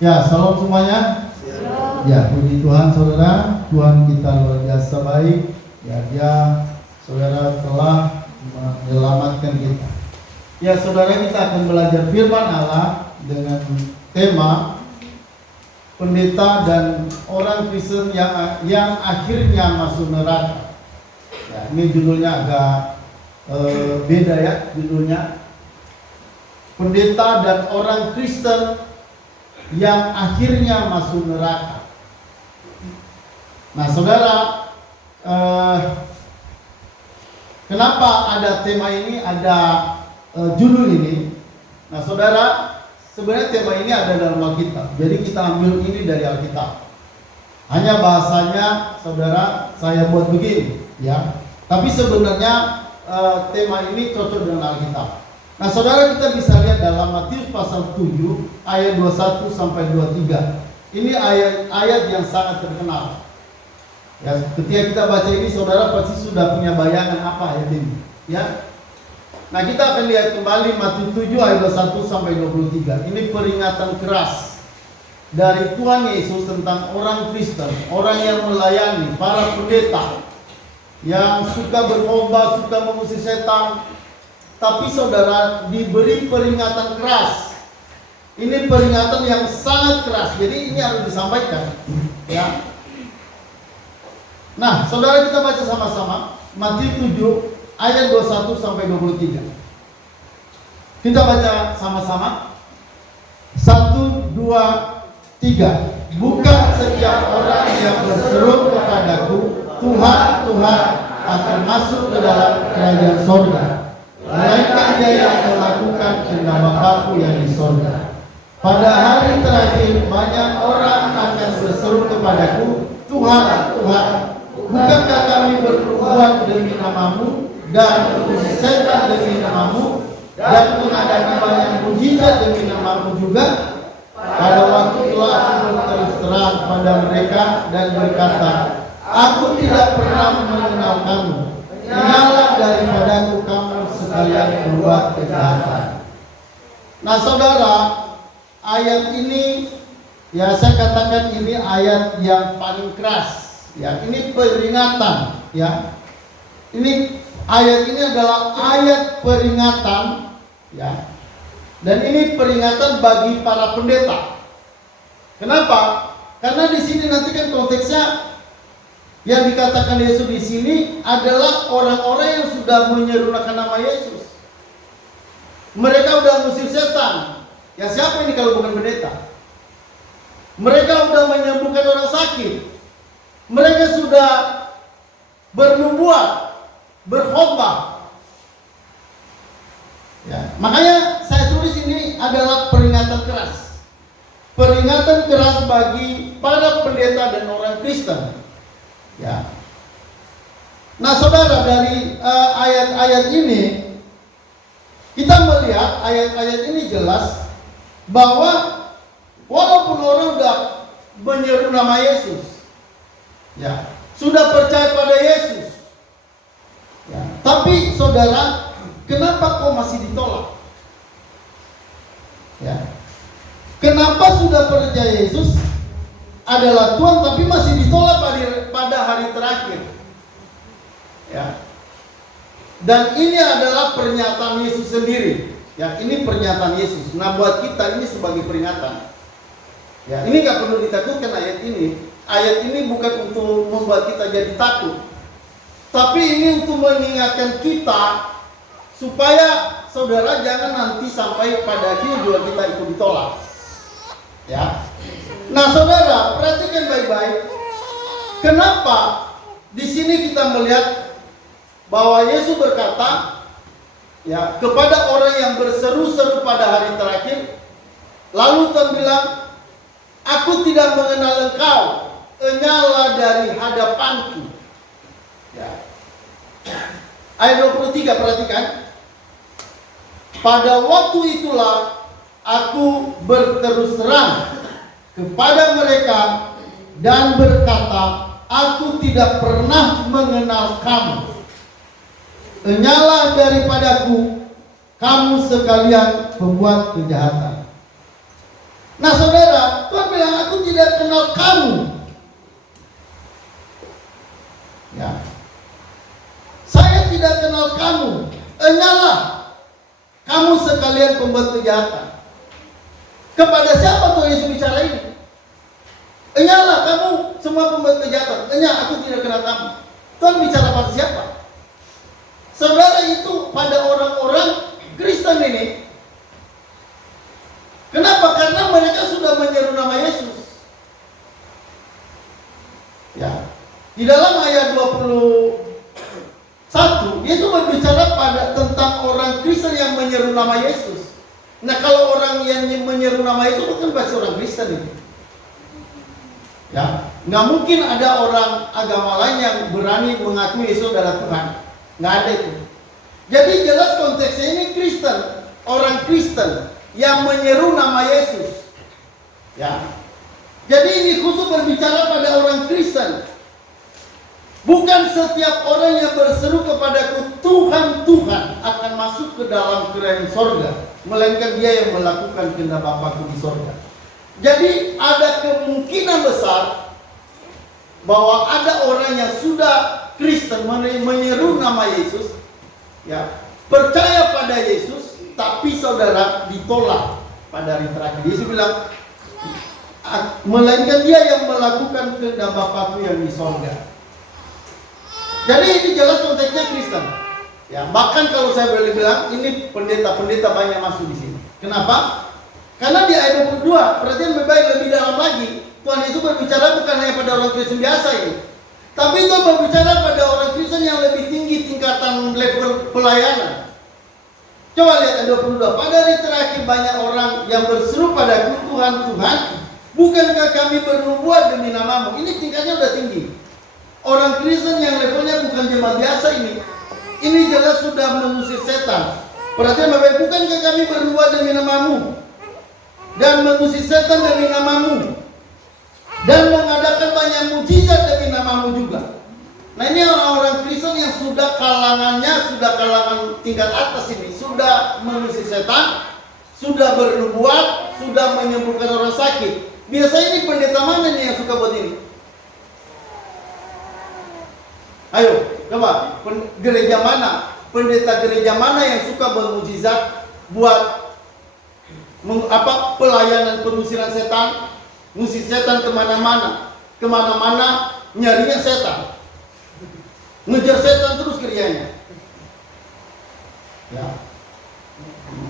Ya, salam semuanya. Shalom. Ya, puji Tuhan saudara, Tuhan kita luar biasa baik. Ya, Dia saudara telah menyelamatkan kita. Ya, saudara, kita akan belajar firman Allah dengan tema pendeta dan orang Kristen yang akhirnya masuk neraka. Ya, ini judulnya agak beda ya, judulnya pendeta dan orang Kristen yang akhirnya masuk neraka. Nah, saudara, kenapa ada tema ini, ada judul ini? Nah, saudara, sebenarnya tema ini ada dalam Alkitab. Jadi kita ambil ini dari Alkitab. Hanya bahasanya, saudara, saya buat begini, ya. Tapi sebenarnya tema ini cocok dengan Alkitab. Nah, saudara, kita bisa lihat dalam Matius pasal 7 ayat 21 sampai 23. Ini ayat yang sangat terkenal. Ya, ketika kita baca ini, saudara pasti sudah punya bayangan apa ayat ini, ya. Nah, kita akan lihat kembali Matius 7 ayat 21 sampai 23. Ini peringatan keras dari Tuhan Yesus tentang orang Kristen, orang yang melayani, para pendeta yang suka berkhotbah, suka mengusir setan. Tapi saudara diberi peringatan keras. Ini peringatan yang sangat keras. Jadi ini harus disampaikan, ya. Nah, saudara, kita baca sama-sama Matius 7 ayat 21 sampai 23. Kita baca sama-sama. 1, 2, 3. Bukan setiap orang yang berseru kepadaku, Tuhan, Tuhan, akan masuk ke dalam kerajaan sorga, melainkan dia yang melakukan kehendak Bapa-Ku yang di sorga. Pada hari terakhir banyak orang akan berseru kepadaku, Tuhan, Tuhan, bukankah kami berbuat demi nama-Mu dan mengusir setan demi nama-Mu dan mengadakan banyak mujizat demi nama-Mu juga? Pada waktu itu aku berterus terang pada mereka dan berkata, aku tidak pernah mengenal kamu. Tinggallah daripadaku kamu sekalian berbuat kejahatan. Nah, saudara, ayat ini, ya saya katakan ini ayat yang paling keras. Ya, ini peringatan. Ya, ini ayat ini adalah ayat peringatan. Ya, dan ini peringatan bagi para pendeta. Kenapa? Karena di sini nanti kan konteksnya yang dikatakan Yesus di sini adalah orang-orang yang sudah menyerukan nama Yesus. Mereka sudah mengusir setan. Ya, siapa ini kalau bukan pendeta? Mereka sudah menyembuhkan orang sakit. Mereka sudah bernubuat, berkhotbah. Ya, makanya saya tulis ini adalah peringatan keras. Peringatan keras bagi para pendeta dan orang Kristen. Ya. Nah, saudara, dari ayat-ayat ini kita melihat ayat-ayat ini jelas bahwa walaupun orang sudah menyeru nama Yesus, ya, sudah percaya pada Yesus, ya, tapi saudara, kenapa kok masih ditolak? Ya. Kenapa sudah percaya Yesus adalah Tuhan tapi masih ditolak pada hari terakhir? Ya. Dan ini adalah pernyataan Yesus sendiri. Ya, ini pernyataan Yesus. Nah, buat kita ini sebagai peringatan. Ya, ini nggak perlu ditakutkan ayat ini. Ayat ini bukan untuk membuat kita jadi takut, tapi ini untuk mengingatkan kita supaya saudara jangan nanti sampai pada akhirnya juga kita ikut ditolak. Ya. Nah, saudara, perhatikan baik-baik. Kenapa di sini kita melihat bahwa Yesus berkata, ya, kepada orang yang berseru-seru pada hari terakhir, lalu Tuhan bilang, aku tidak mengenal engkau, enyalah dari hadapanku. Ya. Ayat 23, perhatikan. Pada waktu itulah aku berterus terang kepada mereka dan berkata, aku tidak pernah mengenal kamu. Enyalah daripadaku kamu sekalian pembuat kejahatan. Nah, saudara, pembuat kejahatan. Kepada siapa Tuhan Yesus bicara ini? Enyalah kamu semua pembuat kejahatan. Aku tidak kenal kamu. Tuhan bicara pada siapa? Saudara, itu pada orang-orang Kristen ini. Kenapa? Karena mereka sudah menyeru nama Yesus. Ya. Di dalam ayat 21, Yesus berbicara tentang orang Kristen yang menyeru nama Yesus. Nah, kalau orang yang menyeru nama Yesus bukan pasti orang Kristen ini. Ya, nggak mungkin ada orang agama lain yang berani mengakui Yesus adalah Tuhan. Nggak ada itu. Jadi jelas konteksnya ini Kristen, orang Kristen yang menyeru nama Yesus. Ya. Jadi ini khusus berbicara pada orang Kristen. Bukan setiap orang yang berseru kepadaku Tuhan, Tuhan akan masuk ke dalam kerajaan sorga, melainkan dia yang melakukan kehendak Bapa-Ku di sorga. Jadi ada kemungkinan besar bahwa ada orang yang sudah Kristen menyeru nama Yesus, ya, percaya pada Yesus, tapi saudara ditolak pada hari terakhir. Yesus bilang, melainkan dia yang melakukan kehendak Bapa-Ku yang di sorga. Jadi ini jelas konteksnya Kristen. Ya, bahkan kalau saya boleh bilang, ini pendeta-pendeta banyak masuk di sini. Kenapa? Karena di ayat 22, perhatian lebih dalam lagi. Tuhan Yesus berbicara bukan hanya pada orang Kristen biasa ini, tapi itu berbicara pada orang Kristen yang lebih tinggi tingkatan level pelayanan. Coba lihat ayat 22. Pada hari terakhir banyak orang yang berseru padaku, Tuhan, Tuhan, bukankah kami bernubuat demi namamu? Ini tingkatnya udah tinggi. Orang Kristen yang levelnya bukan jemaat biasa ini jelas sudah mengusir setan. Perhatian Bapak, bukankah kami bernubuat demi namamu dan mengusir setan demi namamu dan mengadakan banyak mujizat demi namamu juga. Nah, ini orang-orang Kristen yang sudah kalangan tingkat atas ini, sudah mengusir setan, sudah bernubuat, sudah menyembuhkan orang sakit. Biasanya ini pendeta mana nih yang suka buat ini? Ayo, coba, gereja mana? Pendeta gereja mana yang suka bermujizat buat pelayanan pengusiran setan, ngusir setan kemana-mana, nyarinya setan, ngejar setan terus kerjanya. Ya.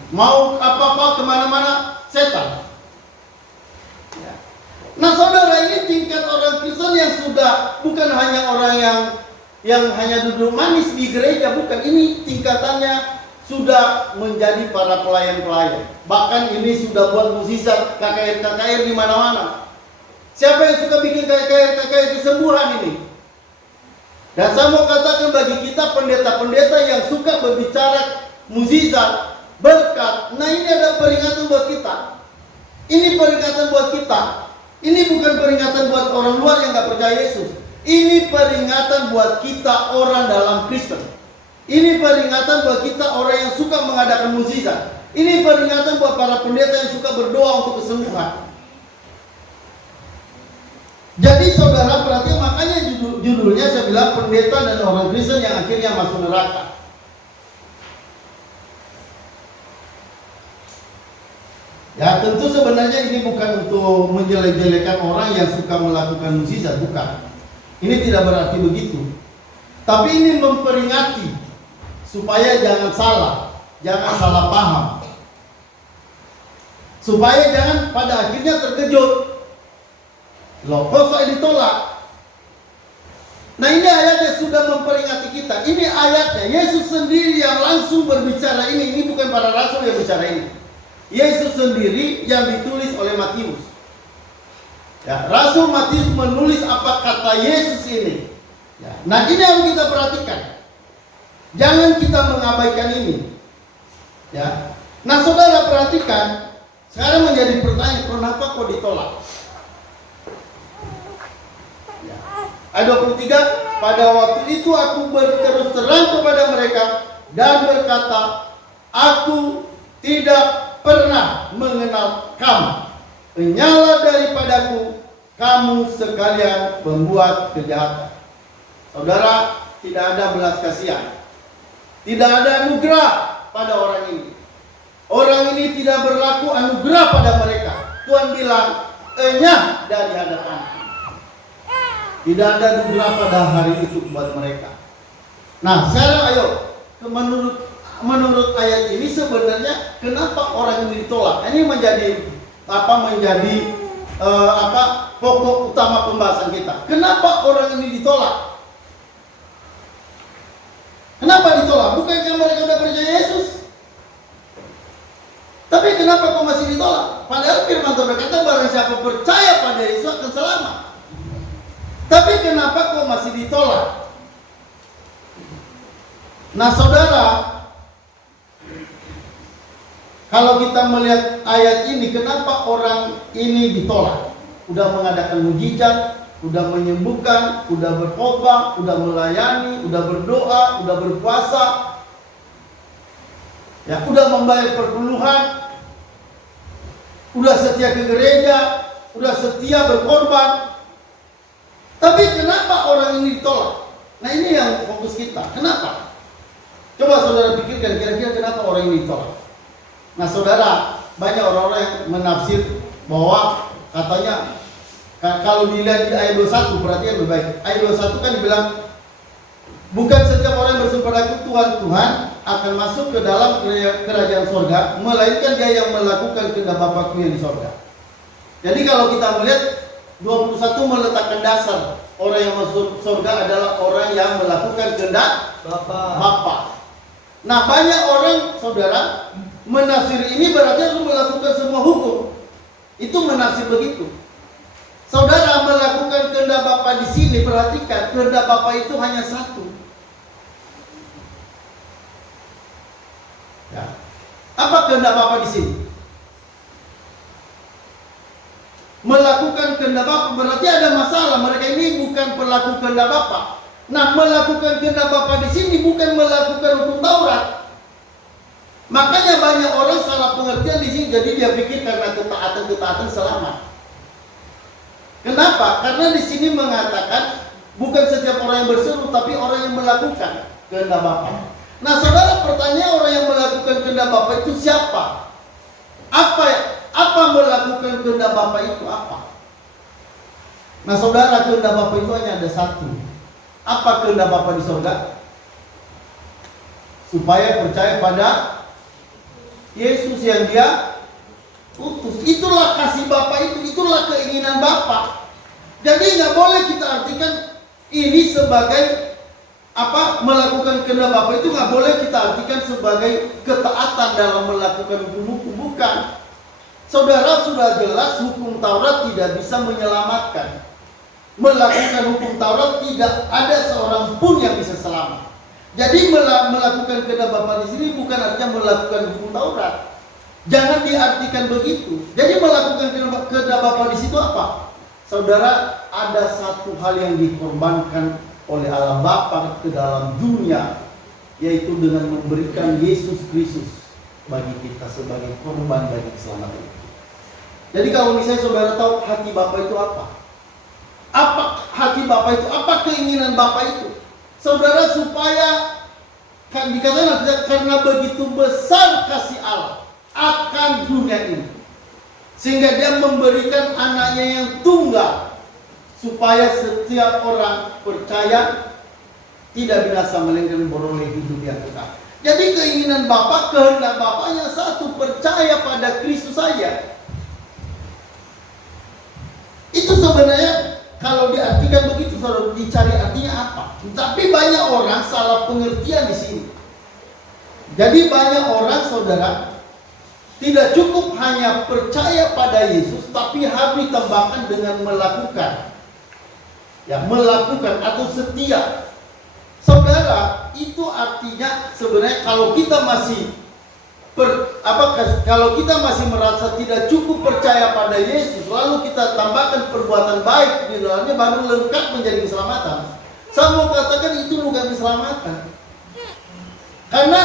Mau apa-apa kemana-mana setan. Ya. Nah, saudara, ini tingkat orang Kristen yang sudah bukan hanya orang yang hanya duduk manis di gereja, bukan. Ini tingkatannya sudah menjadi para pelayan-pelayan. Bahkan ini sudah buat mukjizat, KKR di mana-mana. Siapa yang suka bikin KKR kesembuhan ini? Dan saya mau katakan bagi kita pendeta-pendeta yang suka berbicara mukjizat, berkat, nah ini ada peringatan buat kita. Ini peringatan buat kita. Ini bukan peringatan buat orang luar yang gak percaya Yesus. Ini peringatan buat kita orang dalam Kristen. Ini peringatan buat kita orang yang suka mengadakan mukjizat. Ini peringatan buat para pendeta yang suka berdoa untuk kesembuhan. Jadi saudara perhatian, makanya judulnya saya bilang pendeta dan orang Kristen yang akhirnya masuk neraka. Ya, tentu sebenarnya ini bukan untuk menjelek-jelekan orang yang suka melakukan mukjizat, bukan. Ini tidak berarti begitu. Tapi ini memperingati supaya jangan salah paham. Supaya jangan pada akhirnya terkejut. Loh, kok saya ditolak? Nah, ini ayatnya sudah memperingati kita. Ini ayatnya, Yesus sendiri yang langsung berbicara ini. Ini bukan para rasul yang bicara ini. Yesus sendiri yang ditulis oleh Matius. Ya, Rasul Matius menulis apa kata Yesus ini. Ya, nah, ini yang kita perhatikan. Jangan kita mengabaikan ini. Ya. Nah, saudara perhatikan. Sekarang menjadi pertanyaan, kenapa kok ditolak? Ya. Ayat 23, pada waktu itu aku berterus terang kepada mereka dan berkata, aku tidak pernah mengenal kamu. Menyala daripadaku, kamu sekalian membuat kejahatan. Saudara, tidak ada belas kasihan, tidak ada anugerah pada orang ini. Orang ini tidak berlaku anugerah pada mereka. Tuhan bilang, enyah dari hadapan. Tidak ada anugerah pada hari itu buat mereka. Nah, sekarang ayo, menurut ayat ini sebenarnya kenapa orang ini ditolak? Ini menjadi pokok utama pembahasan kita. Kenapa orang ini ditolak? Kenapa ditolak? Bukankah mereka sudah percaya Yesus? Tapi kenapa kau masih ditolak? Padahal firman Tuhan berkata barang siapa percaya pada Yesus akan selamat. Tapi kenapa kau masih ditolak? Nah saudara, kalau kita melihat ayat ini, kenapa orang ini ditolak? Udah mengadakan mujizat, udah menyembuhkan, udah berkhotbah, udah melayani, udah berdoa, udah berpuasa, ya, udah membayar perpuluhan, udah setia ke gereja, udah setia berkorban. Tapi kenapa orang ini ditolak? Nah ini yang fokus kita. Kenapa? Coba saudara pikirkan kira-kira kenapa orang ini ditolak. Nah saudara, banyak orang-orang yang menafsir bahwa katanya kalau dilihat di ayat 21 berarti yang lebih baik. Ayat 21 kan dibilang bukan setiap orang yang bersepadaku Tuhan akan masuk ke dalam kerajaan sorga, melainkan dia yang melakukan kehendak Bapa-Ku yang di sorga. Jadi kalau kita melihat 21 meletakkan dasar orang yang masuk sorga adalah orang yang melakukan kehendak Bapa. Nah banyak orang saudara menafsir ini berarti harus melakukan semua hukum. Itu menafsir begitu. Saudara melakukan kehendak Bapa di sini, perhatikan kehendak Bapa itu hanya satu. Ya. Apa kehendak Bapa di sini? Melakukan kehendak Bapa berarti ada masalah. Mereka ini bukan pelaku kehendak Bapa. Nah, melakukan kehendak Bapa di sini bukan melakukan hukum Taurat. Makanya banyak orang salah pengertian di sini. Jadi dia pikir karena ketaatan selamat. Kenapa? Karena di sini mengatakan bukan setiap orang yang berseru, tapi orang yang melakukan kehendak Bapa. Nah, saudara, pertanyaan orang yang melakukan kehendak Bapa itu siapa? Apa melakukan kehendak Bapa itu apa? Nah, saudara, kehendak Bapa itu hanya ada satu. Apa kehendak Bapa di sorga? Supaya percaya pada Yesus yang Dia utus. Itulah kasih Bapa itu, itulah keinginan Bapa. Jadi nggak boleh kita artikan ini sebagai melakukan kehendak Bapa itu nggak boleh kita artikan sebagai ketaatan dalam melakukan hukum. Bukan. Saudara, sudah jelas hukum Taurat tidak bisa menyelamatkan. Melakukan hukum Taurat tidak ada seorang pun yang bisa selamat. Jadi melakukan kehendak Bapa di sini bukan artinya melakukan hukum Taurat. Jangan diartikan begitu. Jadi melakukan kehendak Bapa di situ apa? Saudara, ada satu hal yang dikorbankan oleh Allah Bapa ke dalam dunia, yaitu dengan memberikan Yesus Kristus bagi kita sebagai korban bagi keselamatan. Jadi kalau misalnya saudara tahu hati Bapa itu apa? Apa hati Bapa itu? Apa keinginan Bapa itu? Saudara, supaya kan dikatakan karena begitu besar kasih Allah akan dunia ini, sehingga Dia memberikan anaknya yang tunggal, supaya setiap orang percaya tidak binasa melainkan beroleh hidup yang kekal. Jadi keinginan Bapa, kehendak Bapa yang satu, percaya pada Kristus saja. Itu sebenarnya kalau diartikan begitu, saudara, dicari artinya apa? Tapi banyak orang salah pengertian di sini. Jadi banyak orang, saudara, tidak cukup hanya percaya pada Yesus, tapi harus ditambahkan dengan melakukan. Ya, melakukan atau setia. Saudara, itu artinya sebenarnya kalau kita masih kalau kita masih merasa tidak cukup percaya pada Yesus, lalu kita tambahkan perbuatan baik di dalamnya, baru lengkap menjadi keselamatan. Saya mau katakan itu bukan keselamatan. Karena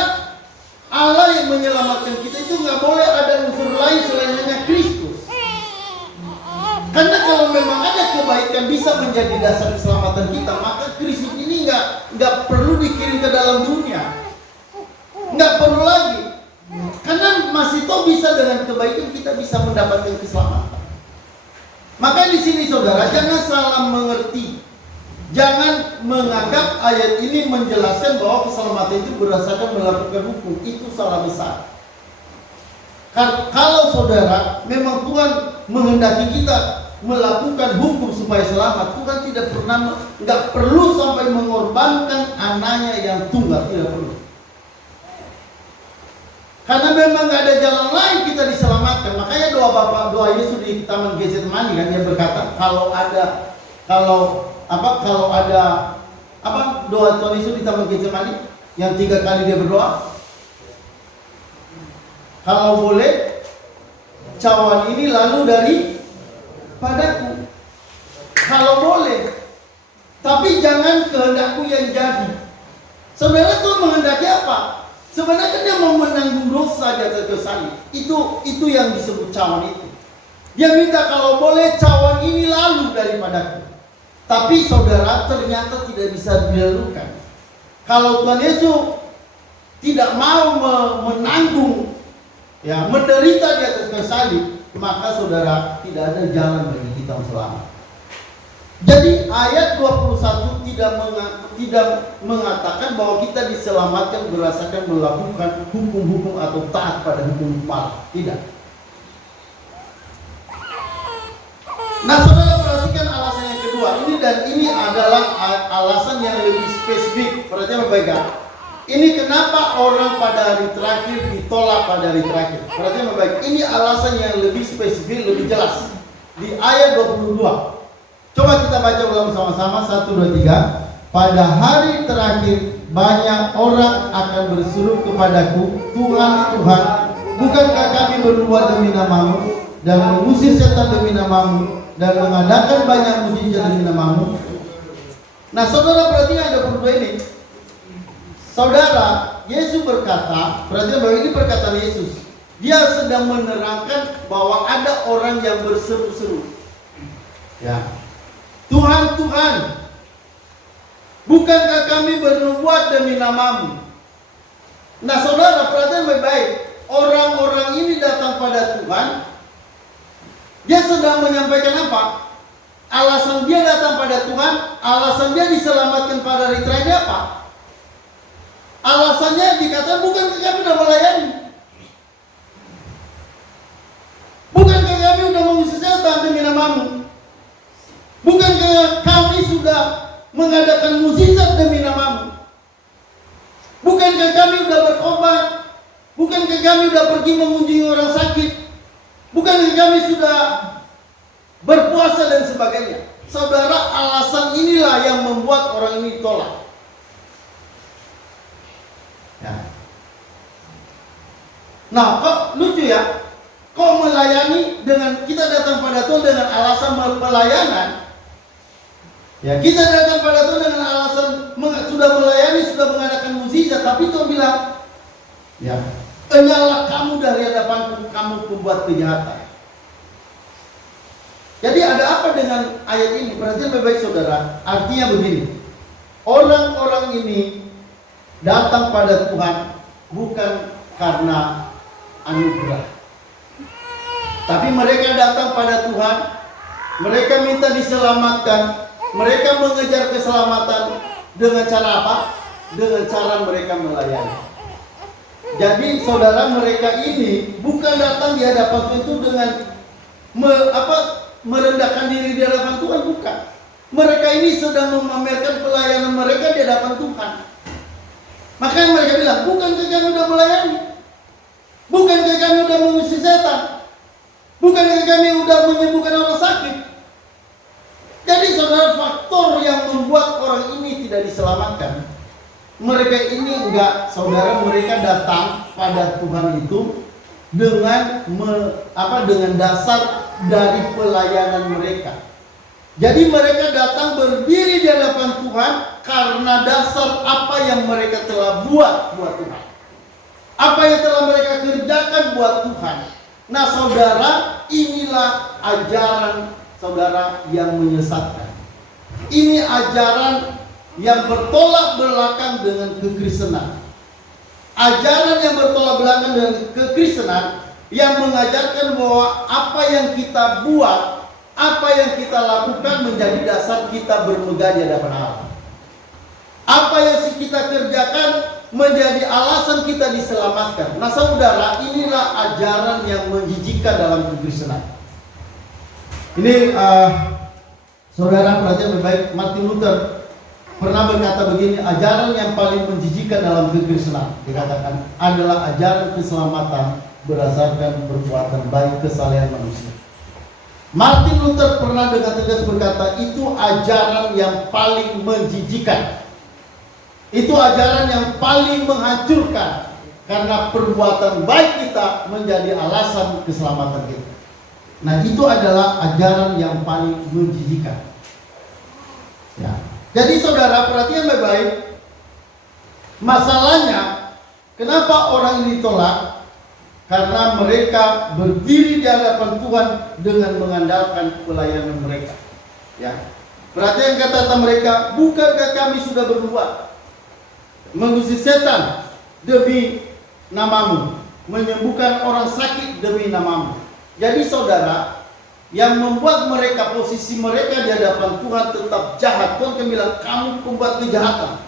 Allah yang menyelamatkan kita itu nggak boleh ada unsur lain selain hanya Kristus. Karena kalau memang ada kebaikan bisa menjadi dasar keselamatan kita, maka Kristus ini nggak perlu dikirim ke dalam dunia, nggak perlu lagi. Karena masih toh bisa dengan kebaikan kita bisa mendapatkan keselamatan. Maka di sini saudara jangan salah mengerti. Jangan menganggap ayat ini menjelaskan bahwa keselamatan itu berdasarkan melakukan hukum. Itu salah besar. Kalau saudara memang Tuhan menghendaki kita melakukan hukum supaya selamat, Tuhan nggak perlu sampai mengorbankan anaknya yang tunggal, tidak perlu. Karena memang nggak ada jalan lain kita diselamatkan. Makanya doa Yesus di Taman Getsemani kan, dia berkata kalau ada doa Tuhan Yesus di Taman Getsemani yang 3 kali dia berdoa, kalau boleh cawan ini lalu dari padaku, kalau boleh, tapi jangan kehendakku yang jadi. Saudara, Tuhan menghendaki apa? Sebenarnya dia mau menanggung dosa di atas salib. Itu yang disebut cawan itu. Dia minta kalau boleh cawan ini lalu daripadaku. Tapi saudara, ternyata tidak bisa dilakukan. Kalau Tuhan Yesus tidak mau menanggung, menderita di atas kayu salib, maka saudara tidak ada jalan bagi kita selamat. Jadi ayat 21 tidak mengatakan bahwa kita diselamatkan berdasarkan melakukan hukum-hukum atau taat pada hukum Allah. Tidak. Nah, saudara perhatikan alasan yang kedua ini, dan ini adalah alasan yang lebih spesifik. Perhatikan baik-baik. Ini kenapa orang pada hari terakhir ditolak pada hari terakhir. Perhatikan baik-baik. Ini alasan yang lebih spesifik, lebih jelas. Di ayat 22. Coba kita baca ulang sama-sama. 1, 2, 3. Pada hari terakhir banyak orang akan berseru kepadaku, Tuhan, Tuhan, bukankah kami berbuat demi namamu dan mengusir setan demi namamu dan mengadakan banyak mujizat demi namamu? Nah, saudara perhatikan ada berdua ini. Saudara, Yesus berkata, perhatikan bahwa ini perkataan Yesus. Dia sedang menerangkan bahwa ada orang yang berseru-seru. Ya. Tuhan, Tuhan, bukankah kami bernubuat demi namamu? Nah, saudara perhatikan baik-baik. Orang-orang ini datang pada Tuhan. Dia sedang menyampaikan apa? Alasan dia datang pada Tuhan, alasan dia diselamatkan pada hari terakhir apa? Alasannya dikatakan, bukankah kami sudah melayani? Bukankah kami sudah mengusir setan demi namamu? Bukankah kami sudah mengadakan mukjizat demi namamu? Bukankah kami sudah berkorban? Bukankah kami sudah pergi mengunjungi orang sakit? Bukankah kami sudah berpuasa dan sebagainya? Saudara, alasan inilah yang membuat orang ini tolak. Ya. Nah, kok lucu ya? Kok melayani dengan kita datang pada Tuhan dengan alasan pelayanan? Ya, kita datang pada Tuhan dengan alasan sudah melayani, sudah mengadakan mukjizat, tapi Tuhan bilang, ya, enyahlah kamu dari hadapanku, kamu pembuat kejahatan. Jadi ada apa dengan ayat ini? Perhatikan baik-baik saudara. Artinya begini, orang-orang ini datang pada Tuhan bukan karena anugerah, tapi mereka datang pada Tuhan, mereka minta diselamatkan. Mereka mengejar keselamatan dengan cara apa? Dengan cara mereka melayani. Jadi saudara, mereka ini bukan datang di hadapan Tuhan itu dengan merendahkan diri di hadapan Tuhan, bukan. Mereka ini sedang memamerkan pelayanan mereka di hadapan Tuhan. Makanya mereka bilang, bukankah kami sudah melayani? Bukankah kami sudah mengusir setan? Bukankah kami sudah menyembuhkan orang sakit? Jadi saudara, faktor yang membuat orang ini tidak diselamatkan, mereka ini enggak, saudara, mereka datang pada Tuhan itu dengan dengan dasar dari pelayanan mereka. Jadi mereka datang berdiri di hadapan Tuhan karena dasar apa yang mereka telah buat Tuhan, apa yang telah mereka kerjakan buat Tuhan. Nah saudara, inilah ajaran saudara yang menyesatkan. Ini ajaran yang bertolak belakang dengan kekristenan. Ajaran yang bertolak belakang dengan kekristenan yang mengajarkan bahwa apa yang kita buat, apa yang kita lakukan menjadi dasar kita bermegah di hadapan Allah. Apa yang kita kerjakan menjadi alasan kita diselamatkan. Nah saudara, inilah ajaran yang menjijikkan dalam kekristenan. Ini saudara perhatian baik, Martin Luther pernah berkata begini, ajaran yang paling menjijikkan dalam kekristenan dikatakan adalah ajaran keselamatan berdasarkan perbuatan baik kesalehan manusia. Martin Luther pernah dengan tegas berkata, itu ajaran yang paling menjijikkan. Itu ajaran yang paling menghancurkan, karena perbuatan baik kita menjadi alasan keselamatan kita. Nah, itu adalah ajaran yang paling menjijikkan. Ya. Jadi saudara perhatian baik-baik. Masalahnya, kenapa orang ini ditolak? Karena mereka berdiri di hadapan Tuhan dengan mengandalkan pelayanan mereka. Ya. Perhatian kata mereka, bukankah kami sudah berbuat mengusir setan demi namamu, menyembuhkan orang sakit demi namamu. Jadi saudara, yang membuat mereka, posisi mereka di hadapan Tuhan tetap jahat. Tuhan akan bilang, kamu pembuat kejahatan.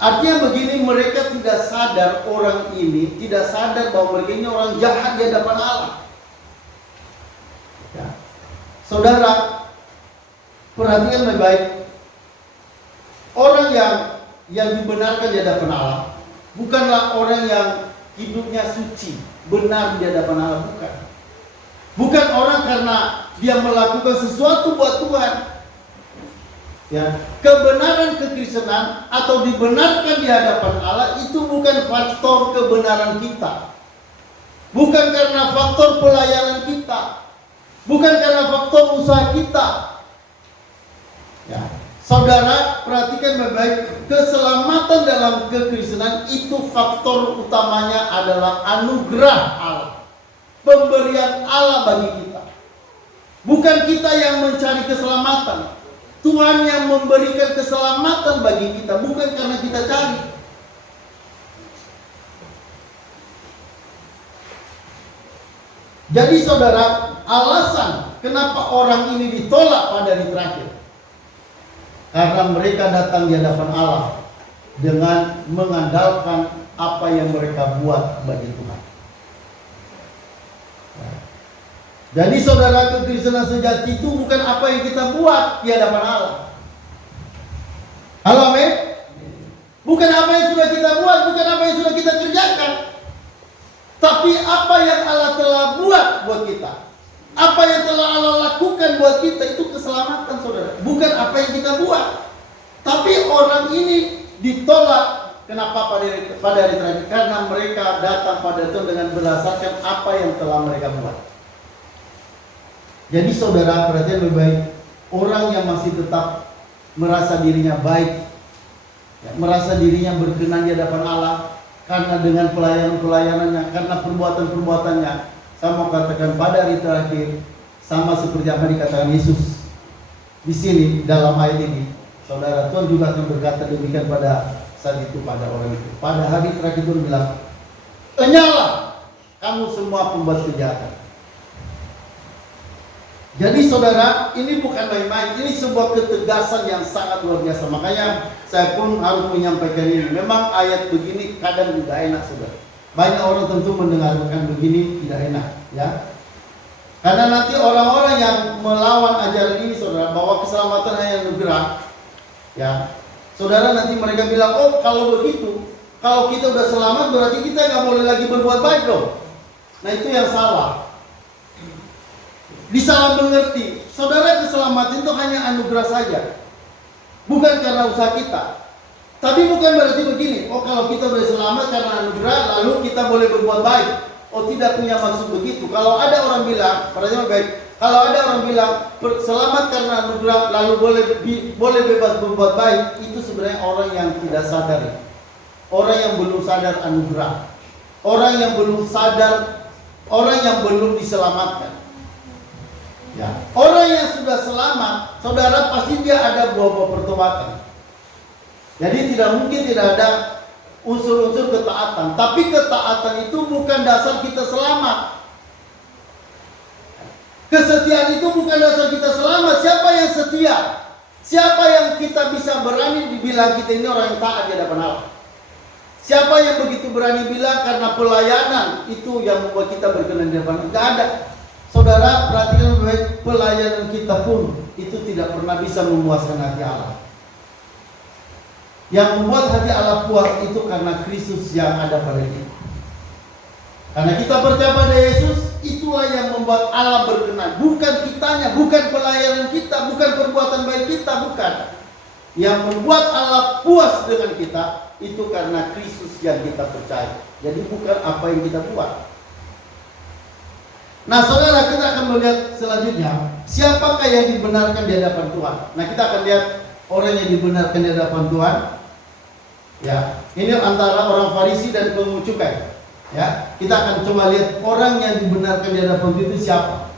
Artinya begini, mereka tidak sadar, orang ini tidak sadar bahwa mereka ini orang jahat di hadapan Allah. Ya. Saudara, perhatikan baik-baik. Orang yang dibenarkan di hadapan Allah bukanlah orang yang hidupnya suci, benar di hadapan Allah, bukan. Bukan orang karena dia melakukan sesuatu buat Tuhan. Ya, kebenaran kekristenan atau dibenarkan di hadapan Allah itu bukan faktor kebenaran kita. Bukan karena faktor pelayanan kita. Bukan karena faktor usaha kita. Ya. Saudara, perhatikan baik-baik, keselamatan dalam kekristenan itu faktor utamanya adalah anugerah Allah. Pemberian Allah bagi kita. Bukan kita yang mencari keselamatan. Tuhan yang memberikan keselamatan bagi kita, bukan karena kita cari. Jadi saudara, alasan kenapa orang ini ditolak pada hari terakhir, karena mereka datang di hadapan Allah dengan mengandalkan apa yang mereka buat bagi Tuhan. Jadi saudara, kekristenan sejati itu bukan apa yang kita buat di hadapan Allah. Halo, amin? Bukan apa yang sudah kita buat, bukan apa yang sudah kita kerjakan. Tapi apa yang Allah telah buat kita. Apa yang telah Allah lakukan buat kita, itu keselamatan saudara. Bukan apa yang kita buat. Tapi orang ini ditolak. Kenapa pada hari terakhir? Karena mereka datang pada Tuhan dengan berdasarkan apa yang telah mereka buat. Jadi saudara, perhatian baik-baik, orang yang masih tetap merasa dirinya baik, ya, merasa dirinya berkenan di hadapan Allah, karena dengan pelayanan-pelayanannya, karena perbuatan-perbuatannya, saya mau katakan pada hari terakhir, sama seperti apa dikatakan Yesus di sini dalam ayat ini, saudara, Tuhan juga akan berkata demikian pada saat itu pada orang itu. Pada hari terakhir Tuhan bilang, enyalah kamu semua pembuat kejahatan. Jadi saudara, ini bukan main-main, ini sebuah ketegasan yang sangat luar biasa. Makanya saya pun harus menyampaikan ini. Memang ayat begini kadang juga enak saudara. Banyak orang tentu mendengarkan begini tidak enak, ya. Karena nanti orang-orang yang melawan ajaran ini saudara, bahwa keselamatan hanya anugerah, ya. Saudara, nanti mereka bilang, oh kalau begitu, kalau kita udah selamat berarti kita nggak boleh lagi berbuat baik dong. Nah itu yang salah. Disalah mengerti, saudara, keselamatan itu hanya anugerah saja, bukan karena usaha kita. Tapi bukan berarti begini, oh kalau kita boleh selamat karena anugerah, lalu kita boleh berbuat baik. Oh tidak, punya maksud begitu. Kalau ada orang bilang, perhatian baik, kalau ada orang bilang selamat karena anugerah, lalu boleh bebas berbuat baik, itu sebenarnya orang yang tidak sadar, orang yang belum sadar anugerah, orang yang belum sadar, orang yang belum diselamatkan. Ya. Orang yang sudah selamat, saudara, pasti dia ada buah-buah pertobatan. Jadi tidak mungkin tidak ada unsur-unsur ketaatan. Tapi ketaatan itu bukan dasar kita selamat. Kesetiaan itu bukan dasar kita selamat. Siapa yang setia? Siapa yang kita bisa berani dibilang kita ini orang yang taat di hadapan Allah? Siapa yang begitu berani bilang karena pelayanan itu yang membuat kita berkenan di hadapan Allah? Tidak ada. Saudara, perhatikan baik, pelayanan kita pun itu tidak pernah bisa memuaskan hati Allah. Yang membuat hati Allah puas itu karena Kristus yang ada pada kita. Karena kita percaya pada Yesus, itulah yang membuat Allah berkenan. Bukan kitanya, bukan pelayanan kita, bukan perbuatan baik kita, bukan. Yang membuat Allah puas dengan kita itu karena Kristus yang kita percaya. Jadi bukan apa yang kita buat. Nah, saudara, kita akan melihat selanjutnya siapakah yang dibenarkan di hadapan Tuhan. Nah, kita akan lihat orang yang dibenarkan di hadapan Tuhan. Ya, ini antara orang Farisi dan pemungut cukai. Ya, kita akan coba lihat orang yang dibenarkan di hadapan Tuhan itu siapa.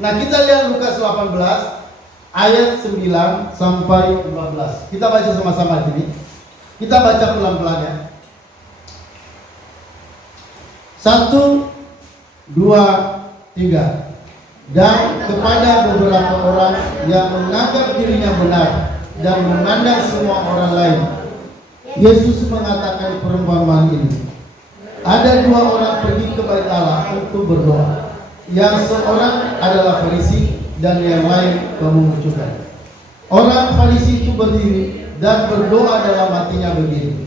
Nah, kita lihat Lukas 18 ayat 9 sampai 12. Kita baca sama-sama di sini. Kita baca pelan-pelan ya. 1, 2, 3. Dan kepada beberapa orang yang menganggap dirinya benar dan memandang semua orang lain, Yesus mengatakan perumpamaan ini. Ada 2 orang pergi ke bait Allah untuk berdoa. Yang seorang adalah Farisi dan yang lain pemungut cukai. Orang Farisi itu berdiri dan berdoa dalam hatinya begini.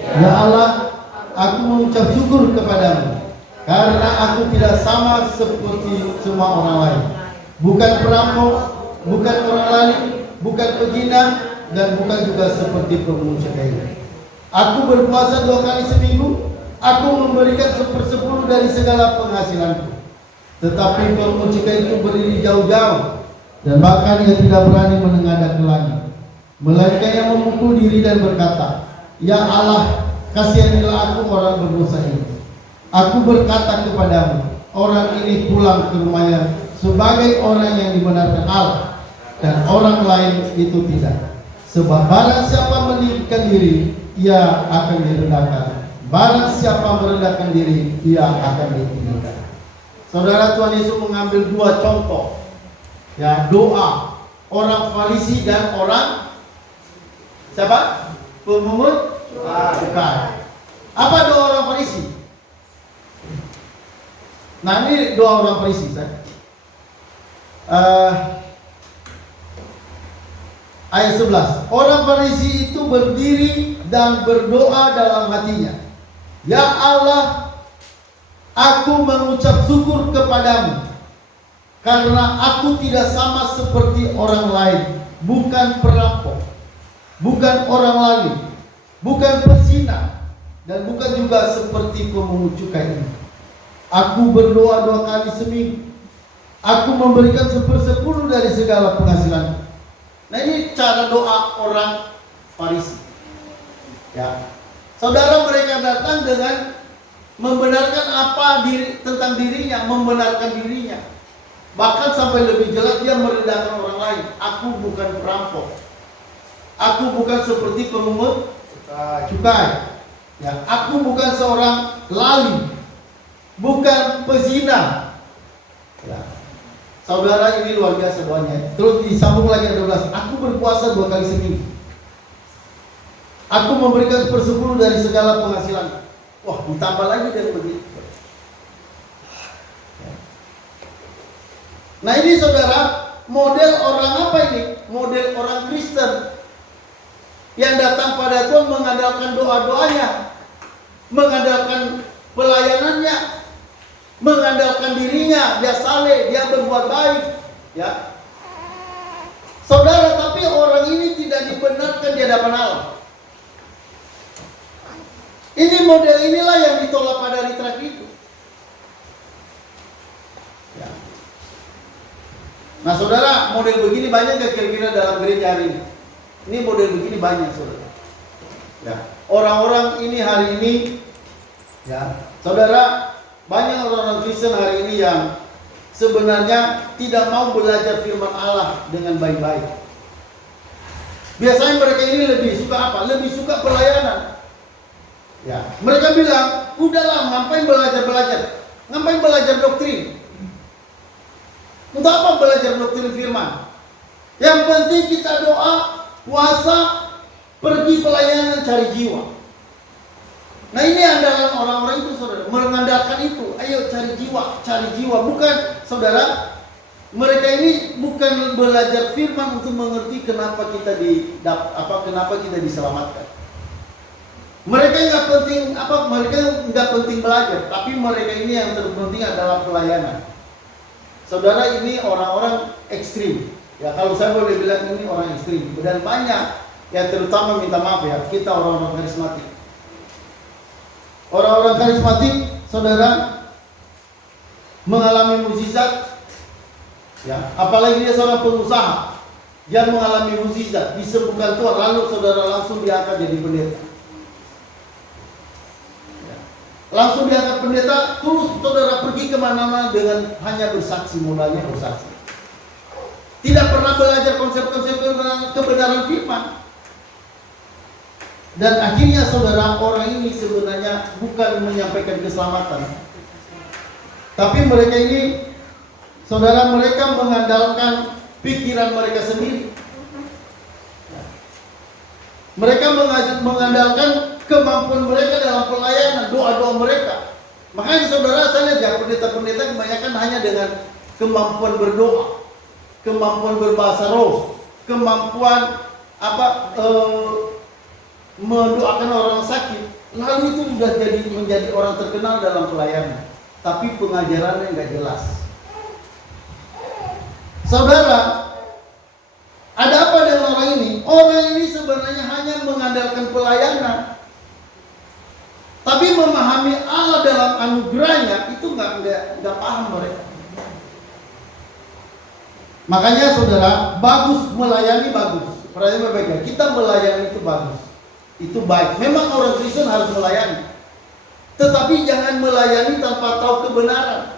Ya Allah, aku mengucap syukur kepadamu karena aku tidak sama seperti semua orang lain. Bukan perampok, bukan orang lain, bukan pezina, dan bukan juga seperti pemungut cukai. Aku berpuasa 2 kali seminggu. Aku memberikan 1/10 dari segala penghasilanku. Tetapi pemungut cukai itu berdiri jauh-jauh dan bahkan ia tidak berani menengadah ke langit, melainkan ia memukul diri dan berkata, Ya Allah, kasihanilah aku orang berdosa ini. Aku berkata kepadamu, orang ini pulang ke rumahnya sebagai orang yang dibenarkan Allah, dan orang lain itu tidak. Sebab barang siapa meninggikan diri, ia akan direndahkan. Barang siapa merendahkan diri, ia akan ditinggikan. Saudara, Tuhan Yesus mengambil 2 contoh, ya, doa orang Farisi dan orang siapa? Pemungut cukai. Apa doa orang Farisi? Nah, ini doa orang Farisi. Ayat 11. Orang Farisi itu berdiri dan berdoa dalam hatinya. Ya Allah, aku mengucap syukur kepadamu karena aku tidak sama seperti orang lain, bukan perampok, bukan orang lain, bukan pezina, dan bukan juga seperti pemungut cukai ini. Aku berdoa 2 kali seminggu. Aku memberikan 1/10 dari segala penghasilan. Nah, ini cara doa orang Farisi. Ya, saudara, mereka datang dengan membenarkan apa tentang dirinya, membenarkan dirinya. Bahkan sampai lebih jelas dia merendahkan orang lain. Aku bukan perampok. Aku bukan seperti pemungut cukai. Ya, aku bukan seorang lali, bukan pezina. Ya. Saudara, ini luar biasa doanya. Terus disambung lagi ayat 12. Aku berpuasa 2 kali seminggu. Aku memberikan 1/10 dari segala penghasilan. Wah, ditambah lagi dari begitu. Nah, ini saudara, model orang apa ini? Model orang Kristen yang datang pada Tuhan mengandalkan doa-doanya, mengandalkan pelayanannya, mengandalkan dirinya, dia saleh, dia berbuat baik, ya. Saudara, tapi orang ini tidak dibenarkan di hadapan Allah. Ini model inilah yang ditolak pada hari terakhir itu. Ya. Nah, saudara, model begini banyak gak kira-kira dalam gereja hari ini? Ini model begini banyak, saudara. Ya. Orang-orang ini hari ini, ya, saudara, banyak orang-orang Kristen hari ini yang sebenarnya tidak mau belajar firman Allah dengan baik-baik. Biasanya mereka ini lebih suka apa? Lebih suka pelayanan. Ya, mereka bilang, udahlah, ngapain belajar, ngapain belajar doktrin? Untuk apa belajar doktrin firman? Yang penting kita doa, puasa, pergi pelayanan, cari jiwa. Nah ini andalan orang-orang itu, saudara, mengandalkan itu. Ayo cari jiwa, bukan, saudara. Mereka ini bukan belajar firman untuk mengerti kenapa kita kenapa kita diselamatkan. Mereka nggak penting belajar, tapi mereka ini yang terpenting adalah pelayanan. Saudara, ini orang-orang ekstrim. Ya kalau saya boleh bilang ini orang ekstrim, dan banyak ya, terutama minta maaf ya, kita orang-orang karismatik. Orang-orang karismatik, saudara, mengalami mukjizat, ya, apalagi dia seorang pengusaha, dia mengalami mukjizat, disembuhkan Tuhan, lalu saudara langsung diangkat jadi pendeta. Langsung diangkat pendeta, terus saudara pergi kemana-mana dengan hanya bersaksi, mulanya bersaksi. Tidak pernah belajar konsep-konsep kebenaran firman. Dan akhirnya saudara, orang ini sebenarnya bukan menyampaikan keselamatan, tapi mereka ini, saudara, mereka mengandalkan pikiran mereka sendiri. Mereka mengandalkan kemampuan mereka dalam pelayanan, doa-doa mereka. Makanya saudara, saya lihat ya, pendeta-pendeta kebanyakan hanya dengan kemampuan berdoa, kemampuan berbahasa roh, kemampuan mendoakan orang sakit, lalu itu sudah menjadi orang terkenal dalam pelayanan, tapi pengajarannya nggak jelas. Saudara, ada apa dengan orang ini? Orang ini sebenarnya hanya mengandalkan pelayanan, tapi memahami Allah dalam anugerahnya itu nggak paham mereka. Makanya saudara, bagus melayani, bagus. Perhatian baik-baik, kita melayani itu bagus, itu baik. Memang orang Kristen harus melayani, tetapi jangan melayani tanpa tahu kebenaran.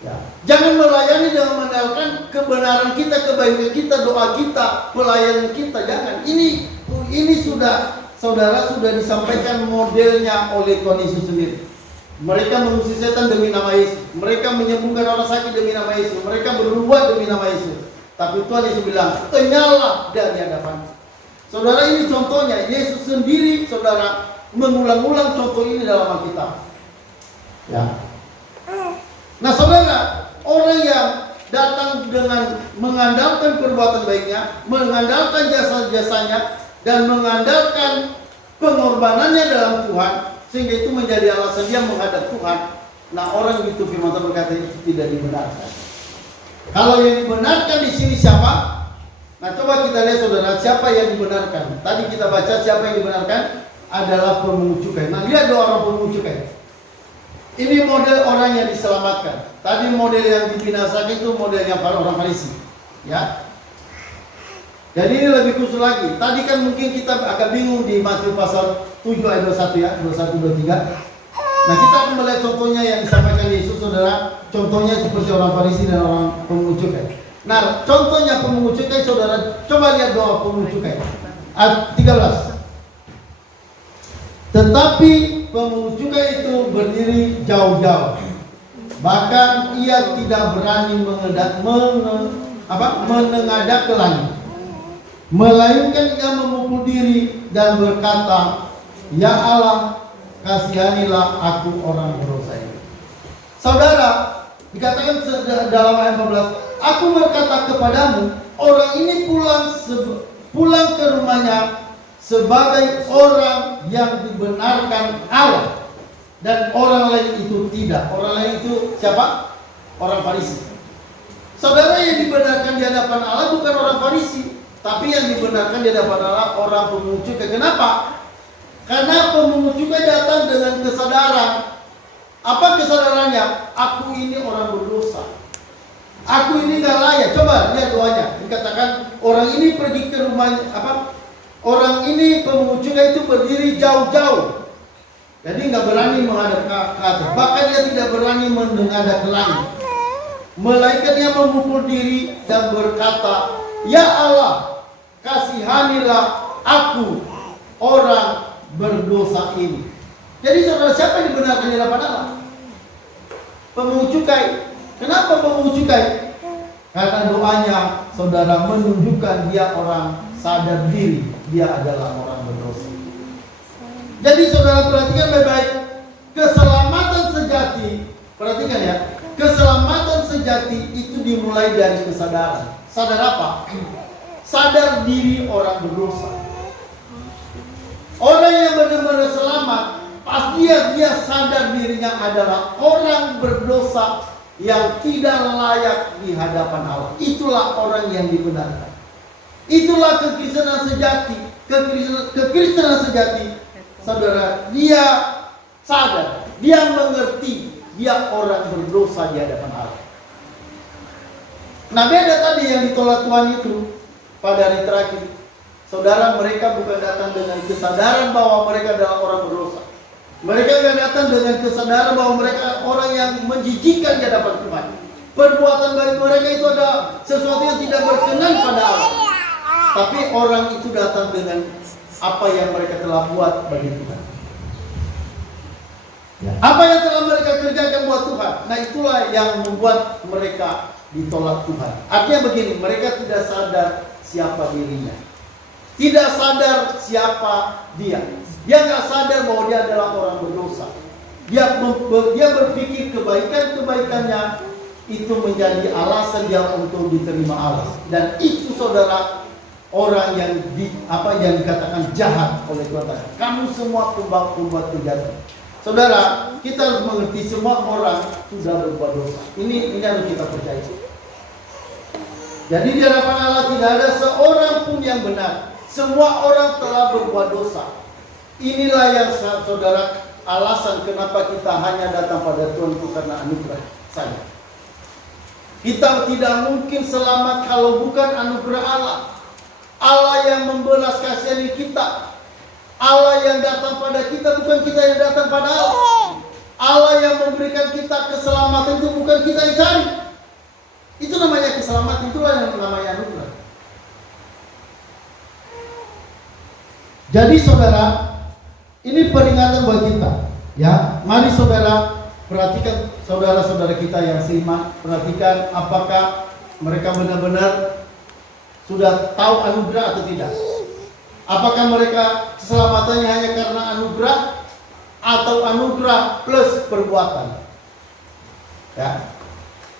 Ya. Jangan melayani dengan mengandalkan kebenaran kita, kebaikan kita, doa kita, pelayanan kita. Jangan. Ini sudah, saudara, sudah disampaikan modelnya oleh Tuhan Yesus sendiri. Mereka mengusir setan demi nama Yesus. Mereka menyembuhkan orang sakit demi nama Yesus. Mereka berbuat demi nama Yesus. Tapi Tuhan Yesus bilang, "Enyalah dari hadapan." Saudara, ini contohnya. Yesus sendiri, saudara, mengulang-ulang contoh ini dalam Alkitab. Ya. Nah, saudara, orang yang datang dengan mengandalkan perbuatan baiknya, mengandalkan jasa-jasanya, dan mengandalkan pengorbanannya dalam Tuhan, sehingga itu menjadi alasan dia menghadap Tuhan. Nah, orang itu firman Tuhan berkata itu tidak dibenarkan. Kalau yang dibenarkan di sini siapa? Nah, coba kita lihat saudara, siapa yang dibenarkan? Tadi kita baca siapa yang dibenarkan adalah pemungut cukai. Nah, lihat doa orang pemungut cukai. Ini model orang yang diselamatkan. Tadi model yang dibinasakan itu modelnya orang Farisi, ya. Jadi ini lebih khusus lagi. Tadi kan mungkin kita agak bingung di Matius pasal 7 ayat 21 ya, 21 23. Nah, kita akan melihat contohnya yang disampaikan Yesus, saudara. Contohnya seperti orang Farisi dan orang pemungut cukai. Nah, contohnya pemungut cukai, saudara. Coba lihat doa pemungut cukai. Ayat 13. Tetapi pemungut cukai itu berdiri jauh-jauh. Bahkan ia tidak berani menengadah ke langit. Melainkan ia memukul diri dan berkata, "Ya Allah, kasihanilah aku orang berdosa ini." Saudara, dikatakan dalam ayat 14, "Aku berkata kepadamu, orang ini pulang ke rumahnya sebagai orang yang dibenarkan Allah, dan orang lain itu tidak." Orang lain itu siapa? Orang Farisi. Saudara, yang dibenarkan di hadapan Allah bukan orang Farisi, tapi yang dibenarkan di hadapan Allah orang pemungut cukai. Kenapa? Karena pemungut cukai datang dengan kesadaran. Apa kesadarannya? Aku ini orang berdosa. Aku ini gak layak. Coba lihat doanya. Dikatakan orang ini pergi ke rumahnya. Orang ini pemungut cukai itu berdiri jauh-jauh. Jadi nggak berani menghadap ke atas. Bahkan dia tidak berani menghadap ke langit. Melainkan dia memukul diri dan berkata, "Ya Allah, kasihanilah aku orang berdosa ini. Jadi saudara, siapa yang dibenarkan di hadapan Allah? Pemungut cukai. Kenapa pemungut cukai? Karena doanya saudara menunjukkan dia orang sadar diri, dia adalah orang berdosa. Jadi saudara perhatikan baik-baik, keselamatan sejati, perhatikan ya, keselamatan sejati itu dimulai dari kesadaran. Sadar apa? Sadar diri orang berdosa. Orang yang benar-benar selamat, pasti dia sadar dirinya adalah orang berdosa yang tidak layak di hadapan Allah. Itulah orang yang dibenarkan. Itulah kekristenan sejati. Kekristenan sejati, saudara, dia sadar, dia mengerti, dia orang berdosa di hadapan Allah. Nah, beda tadi yang ditolak Tuhan itu pada hari terakhir. Saudara, mereka bukan datang dengan kesadaran bahwa mereka adalah orang berdosa. Mereka akan datang dengan kesadaran bahwa mereka orang yang menjijikkan di hadapan Tuhan. Perbuatan baik mereka itu ada sesuatu yang tidak berkenan pada Allah. Tapi orang itu datang dengan apa yang mereka telah buat bagi Tuhan. Apa yang telah mereka kerjakan buat Tuhan. Nah, itulah yang membuat mereka ditolak Tuhan. Artinya begini, mereka tidak sadar siapa dirinya. Tidak sadar siapa dia. Dia nggak sadar bahwa dia adalah orang berdosa. Dia berpikir kebaikan-kebaikannya itu menjadi alasan dia untuk diterima Allah. Dan itu saudara, orang yang yang dikatakan jahat oleh Tuhan. Kamu semua pembuat kejahatan. Saudara, kita harus mengerti semua orang sudah berbuat dosa. Ini harus kita percaya. Jadi di hadapan Allah tidak ada seorang pun yang benar. Semua orang telah berbuat dosa. Inilah yang saudara alasan kenapa kita hanya datang pada Tuhan itu karena anugerah saja. Kita tidak mungkin selamat kalau bukan anugerah Allah. Allah yang membelas kasihani kita. Allah yang datang pada kita, bukan kita yang datang pada Allah. Allah yang memberikan kita keselamatan itu bukan kita yang cari. Itu namanya keselamatan, itulah yang namanya anugerah. Jadi saudara, ini peringatan buat kita, ya. Mari saudara perhatikan saudara-saudara kita yang seiman, perhatikan apakah mereka benar-benar sudah tahu anugerah atau tidak. Apakah mereka keselamatannya hanya karena anugerah atau anugerah plus perbuatan? Ya,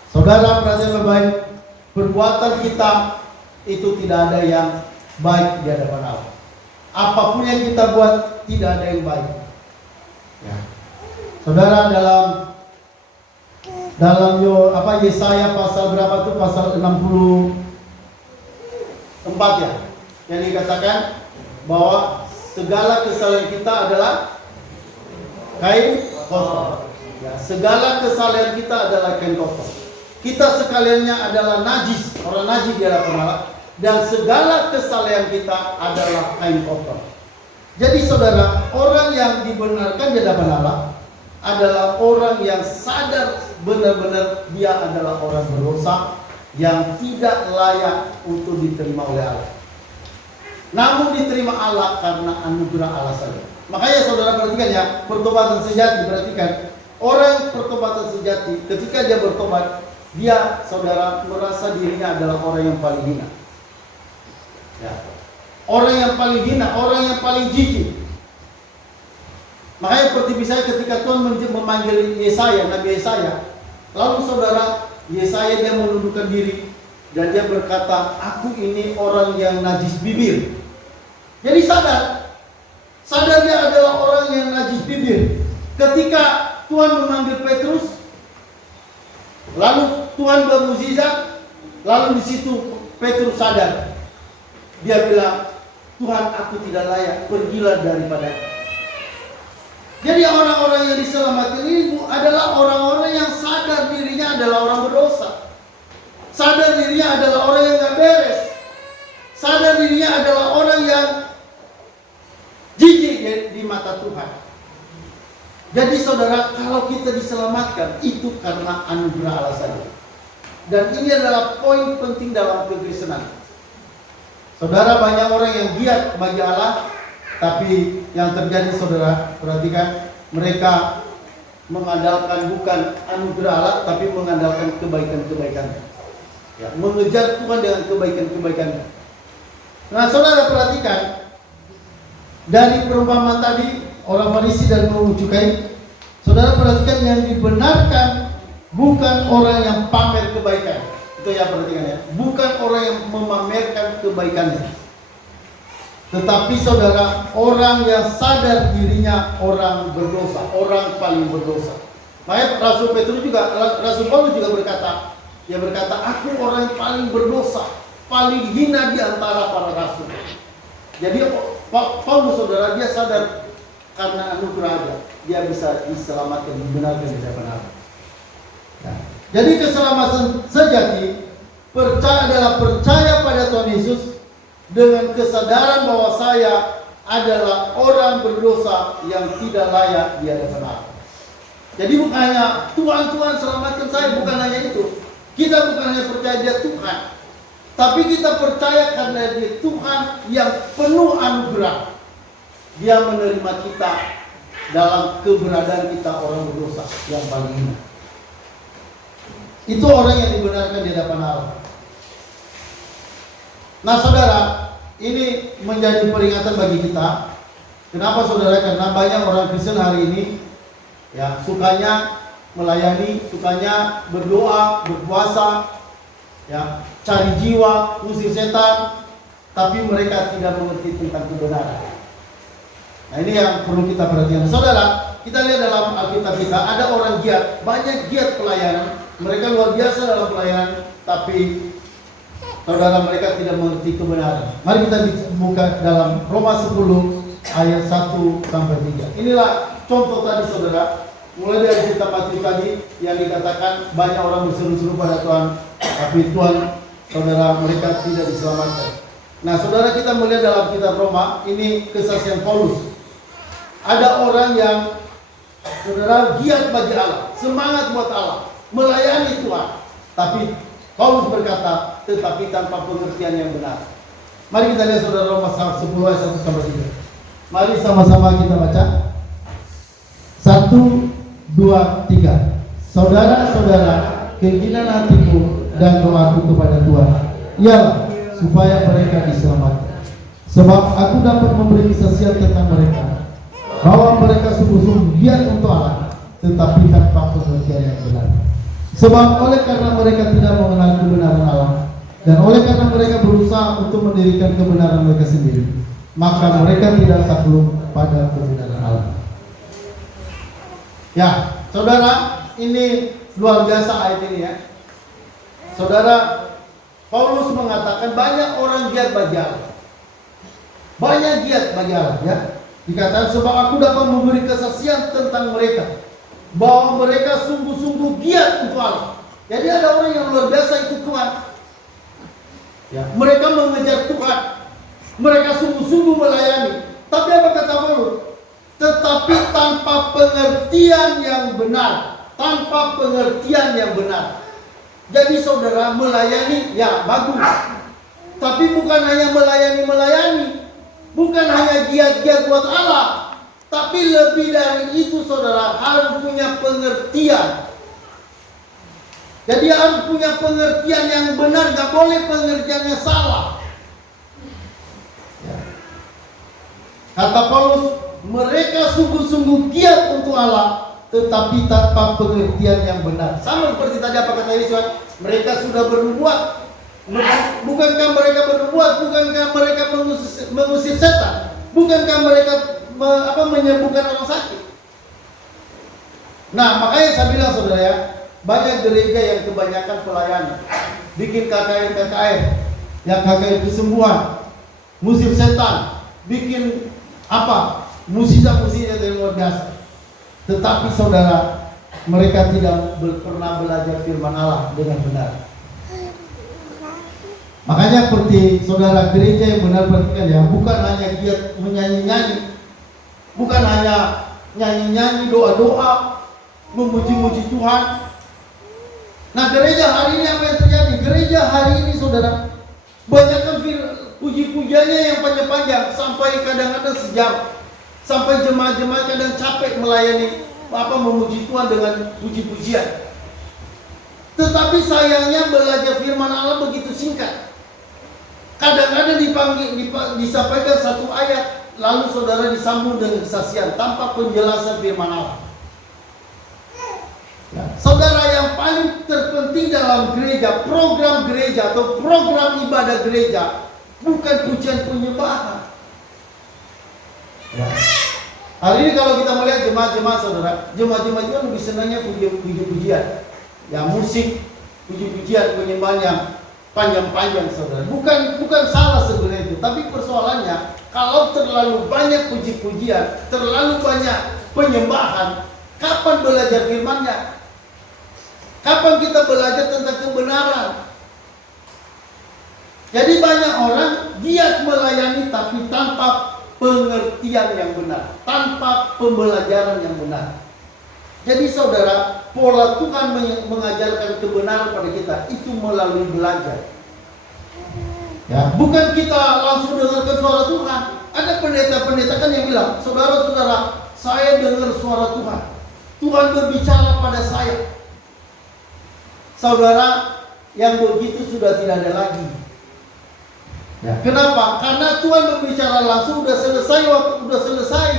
saudara perhatikan baik, perbuatan kita itu tidak ada yang baik di hadapan Allah. Apapun yang kita buat tidak ada yang baik. Ya. Saudara, dalam Yesaya pasal berapa tuh? Pasal 64 ya. Yang dikatakan bahwa segala kesalahan kita adalah kain kotor. Ya, segala kesalahan kita adalah kain kotor. Kita sekaliannya adalah najis, orang najis di hadapan Allah. Dan segala kesalahan kita adalah kain kotor. Jadi saudara, orang yang dibenarkan di hadapan Allah adalah orang yang sadar benar-benar dia adalah orang berdosa yang tidak layak untuk diterima oleh Allah. Namun diterima Allah karena anugerah Allah saja. Makanya saudara perhatikan ya, pertobatan sejati, perhatikan. Orang pertobatan sejati ketika dia bertobat, dia saudara merasa dirinya adalah orang yang paling hina. Ya. Orang yang paling hina, orang yang paling jijik. Makanya seperti misalnya ketika Tuhan memanggil Yesaya, Nabi Yesaya, lalu saudara Yesaya dia menundukkan diri dan dia berkata, aku ini orang yang najis bibir. Jadi sadar dia adalah orang yang najis bibir. Ketika Tuhan memanggil Petrus, lalu Tuhan bermukjizat, lalu di situ Petrus sadar. Dia bilang, Tuhan, aku tidak layak, pergilah daripada. Jadi orang-orang yang diselamatkan ini adalah orang-orang yang sadar dirinya adalah orang berdosa. Sadar dirinya adalah orang yang gak beres. Sadar dirinya adalah orang yang jijik di mata Tuhan. Jadi saudara, kalau kita diselamatkan itu karena anugerah Allah saja. Dan ini adalah poin penting dalam kekristenan. Saudara, banyak orang yang giat bagi Allah, Tapi yang terjadi saudara, perhatikan, mereka mengandalkan bukan anugerah Allah, tapi mengandalkan kebaikan-kebaikan. Ya, mengejar Tuhan dengan kebaikan-kebaikan. Nah, saudara perhatikan, dari perumpamaan tadi, orang Farisi dan pemungut cukai, saudara perhatikan yang dibenarkan bukan orang yang pamer kebaikan. Itu ya, perhatikan ya. Bukan orang yang memamerkan kebaikannya. Tetapi saudara, orang yang sadar dirinya orang berdosa, orang paling berdosa. Makanya Rasul Paulus juga berkata, dia berkata, aku orang yang paling berdosa, paling hina di antara para rasul. Jadi Paulus saudara, dia sadar karena anugerah dia bisa diselamatkan, dibenarkan di hadapan Allah. Nah, jadi keselamatan sejati adalah percaya pada Tuhan Yesus dengan kesadaran bahwa saya adalah orang berdosa yang tidak layak di hadapan Allah. Jadi bukan hanya Tuhan selamatkan saya, bukan hanya itu. Kita bukan hanya percaya dia Tuhan, tapi kita percaya karena dia Tuhan yang penuh anugerah. Dia menerima kita dalam keberadaan kita orang berdosa yang paling hina. Itu orang yang dibenarkan di hadapan Allah. Nah saudara, ini menjadi peringatan bagi kita. Kenapa saudara? Karena banyak orang Kristen hari ini ya sukanya melayani, sukanya berdoa, berpuasa, ya, cari jiwa, usir setan, tapi mereka tidak mengerti tentang kebenaran. Nah ini yang perlu kita perhatikan. Saudara, kita lihat dalam Alkitab kita, ada orang giat, banyak giat pelayanan, mereka luar biasa dalam pelayanan, tapi saudara, mereka tidak mengerti kebenaran. Mari kita buka dalam Roma 10 ayat 1 sampai 3. Inilah contoh tadi saudara. Mulai dari kitab Matius tadi yang dikatakan banyak orang berseru-seru pada Tuhan, tapi Tuhan, saudara, mereka tidak diselamatkan. Nah saudara, kita melihat dalam kitab Roma, ini kesaksian Paulus. Ada orang yang saudara giat bagi Allah, semangat buat Allah, melayani Tuhan, tapi Paulus berkata, tetapi tanpa pengertian yang benar. Mari kita lihat saudara, Roma 10 ayat 1 sampai 3. Mari sama-sama kita baca. 1, 2, 3. Saudara-saudara, keinginan hatiku dan doaku kepada Tuhan ialah supaya mereka diselamatkan. Sebab aku dapat memberi kesaksian tentang mereka, bahwa mereka sungguh-sungguh giat untuk Allah, tetapi tanpa pengertian yang benar. Sebab oleh karena mereka tidak mengenal kebenaran Allah, dan oleh karena mereka berusaha untuk mendirikan kebenaran mereka sendiri, maka mereka tidak takluk pada kebenaran Allah. Ya, saudara, ini luar biasa ayat ini ya. Saudara, Paulus mengatakan banyak orang giat bagi Allah. Banyak giat bagi Allah ya. Dikatakan sebab aku dapat memberi kesaksian tentang mereka, bahwa mereka sungguh-sungguh giat untuk Allah. Jadi ada orang yang luar biasa ikut Tuhan. Ya, mereka mengejar Tuhan. Mereka sungguh-sungguh melayani. Tapi apa kata Paulus? Tetapi tanpa pengertian yang benar, tanpa pengertian yang benar. Jadi saudara, melayani ya bagus, tapi bukan hanya melayani, bukan hanya giat-giat buat Allah, tapi lebih dari itu saudara, harus punya pengertian. Jadi harus punya pengertian yang benar, gak boleh pengertiannya salah. Kata Paulus, mereka sungguh-sungguh giat untuk Allah, tetapi tanpa pengertian yang benar. Sama seperti tadi apa kata Yesus, mereka sudah berbuat. Bukankah mereka berbuat? Bukankah mereka mengusir setan? Bukankah mereka menyembuhkan orang sakit? Nah, makanya saya bilang saudara ya, banyak gereja yang kebanyakan pelayanan, bikin KKR, yang KKR kesembuhan, musir setan, bikin musisat-musisat yang luar biasa. Tetapi saudara, mereka tidak pernah belajar firman Allah dengan benar. Makanya seperti saudara, gereja yang benar perhatikan ya, bukan hanya giat menyanyi-nyanyi, bukan hanya nyanyi-nyanyi, doa-doa, memuji-muji Tuhan. Nah, gereja hari ini apa yang terjadi? Gereja hari ini saudara, banyakkan puji-pujian pujiannya yang panjang-panjang sampai kadang-kadang sejam, sampai jemaat-jemaat kadang capek melayani memuji Tuhan dengan puji-pujian. Tetapi sayangnya belajar firman Allah begitu singkat. Kadang-kadang disampaikan satu ayat, lalu saudara disambung dengan kesaksian tanpa penjelasan firman Allah. Saudara, yang paling terpenting dalam gereja, program gereja atau program ibadah gereja, bukan pujian penyembahan. Hari ini kalau kita melihat jemaat-jemaat saudara, jemaat-jemaat itu lebih senangnya puji-pujian, ya musik, puji-pujian, penyembahan yang panjang-panjang saudara. Bukan salah sebenarnya itu, tapi persoalannya kalau terlalu banyak puji-pujian, terlalu banyak penyembahan, kapan belajar firman-Nya? Kapan kita belajar tentang kebenaran? Jadi banyak orang giat melayani tapi tanpa pengertian yang benar, tanpa pembelajaran yang benar. Jadi saudara, pola Tuhan mengajarkan kebenaran pada kita itu melalui belajar. Ya, bukan kita langsung dengarkan suara Tuhan. Ada pendeta-pendeta kan yang bilang, saudara-saudara, saya dengar suara Tuhan. Tuhan berbicara pada saya. Saudara, yang begitu sudah tidak ada lagi. Ya, kenapa? Karena Tuhan berbicara langsung, sudah selesai.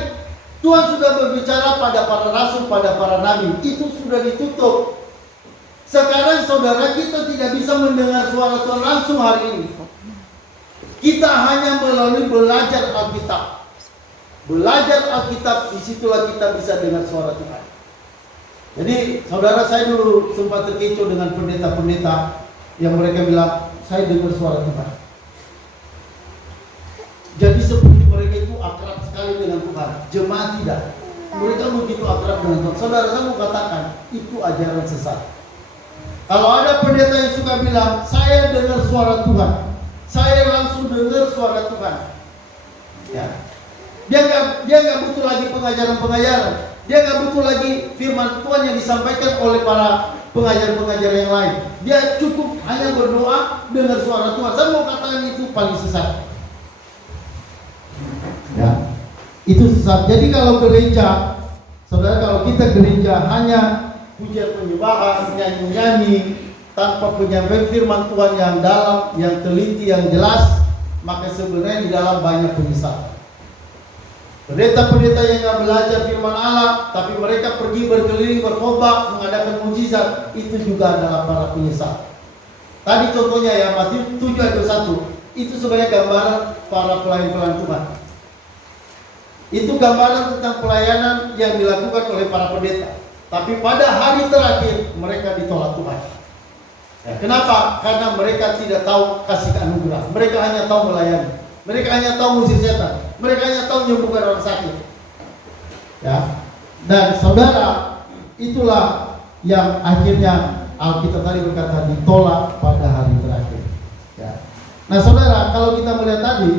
Tuhan sudah berbicara pada para rasul, pada para nabi. Itu sudah ditutup. Sekarang saudara, kita tidak bisa mendengar suara Tuhan langsung hari ini. Kita hanya melalui belajar Alkitab. Belajar Alkitab, disitulah kita bisa dengar suara Tuhan. Jadi saudara, saya dulu sempat terkecoh dengan pendeta-pendeta yang mereka bilang, saya dengar suara Tuhan. Jadi seperti mereka itu akrab sekali dengan Tuhan. Jemaat tidak. Mereka begitu akrab dengan Tuhan. Saudara, saya mau katakan, itu ajaran sesat. Kalau ada pendeta yang suka bilang, saya dengar suara Tuhan, saya langsung dengar suara Tuhan, ya, dia nggak butuh lagi pengajaran. Dia nggak butuh lagi firman Tuhan yang disampaikan oleh para pengajar-pengajar yang lain. Dia cukup hanya berdoa, dengar suara Tuhan. Saya mau katakan itu paling sesat. Ya, itu sesat. Jadi kalau gereja, saudara, kalau kita gereja hanya pujian penyembahan, nyanyi-nyanyi, tanpa penyampaian firman Tuhan yang dalam, yang teliti, yang jelas, maka sebenarnya di dalam banyak penyesatan. Pendeta-pendeta yang nggak belajar firman Allah, tapi mereka pergi berkeliling berkhotbah mengadakan mukjizat, itu juga adalah para penyesat. Tadi contohnya ya, Matius 7 ayat 1, itu sebenarnya gambaran para pelayan-pelayan Tuhan. Itu gambaran tentang pelayanan yang dilakukan oleh para pendeta. Tapi pada hari terakhir mereka ditolak Tuhan. Ya, kenapa? Karena mereka tidak tahu kasih anugerah. Mereka hanya tahu melayani. Mereka hanya tahu ngusir setan. Mereka hanya tahu menyembuhkan orang sakit. Ya. Dan saudara, itulah yang akhirnya Alkitab tadi berkata ditolak pada hari terakhir. Ya. Nah saudara, kalau kita melihat tadi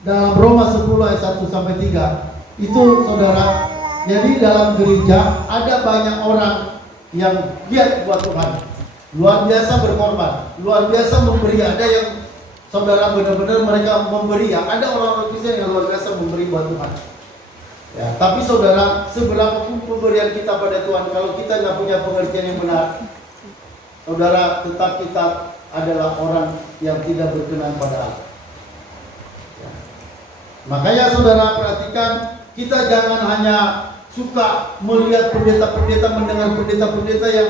dalam Roma 10 ayat 1 sampai 3, itu saudara, jadi dalam gereja ada banyak orang yang giat buat Tuhan, luar biasa berkorban, luar biasa memberi. Ada yang saudara benar-benar mereka memberi, ya. Ada orang-orang Kristen yang luar biasa memberi buat Tuhan. Ya, tapi saudara, seberapa pun pemberian kita pada Tuhan, kalau kita nggak punya pengertian yang benar, saudara, tetap kita adalah orang yang tidak berkenan pada Allah. Ya. Makanya saudara perhatikan, kita jangan hanya suka melihat pendeta-pendeta, mendengar pendeta-pendeta yang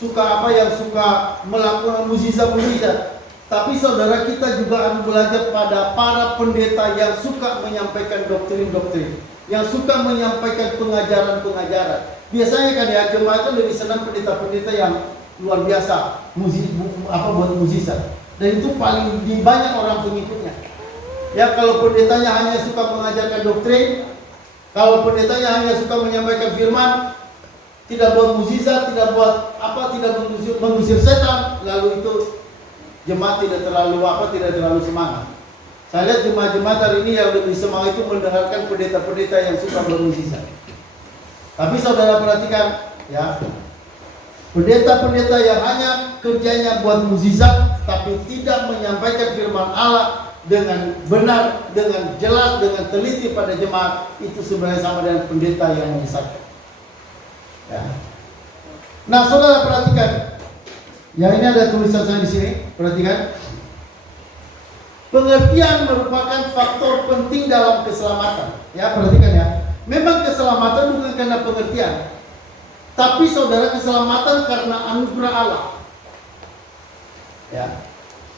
suka melakukan mukjizat-mukjizat. Tapi saudara, kita juga harus belajar pada para pendeta yang suka menyampaikan doktrin-doktrin, yang suka menyampaikan pengajaran-pengajaran. Biasanya kan ya, jemaat itu lebih senang pendeta-pendeta yang luar biasa, buat mukjizat. Dan itu paling banyak orang pengikutnya. Ya, kalau pendetanya hanya suka mengajarkan doktrin, kalau pendetanya hanya suka menyampaikan firman, tidak buat mukjizat, tidak mengusir setan, lalu itu jemaat tidak terlalu semangat. Saya lihat jemaat-jemaat hari ini yang lebih semangat itu mendengarkan pendeta-pendeta yang suka bermukjizat. Tapi saudara perhatikan, ya, pendeta-pendeta yang hanya kerjanya buat mukjizat, tapi tidak menyampaikan firman Allah, dengan benar, dengan jelas, dengan teliti pada jemaat, itu sebenarnya sama dengan pendeta yang menyesatkan. Ya. Nah, saudara perhatikan. Ya, ini ada tulisan saya di sini. Perhatikan. Pengertian merupakan faktor penting dalam keselamatan. Ya, perhatikan ya. Memang keselamatan bukan karena pengertian, tapi saudara, keselamatan karena anugerah Allah. Ya.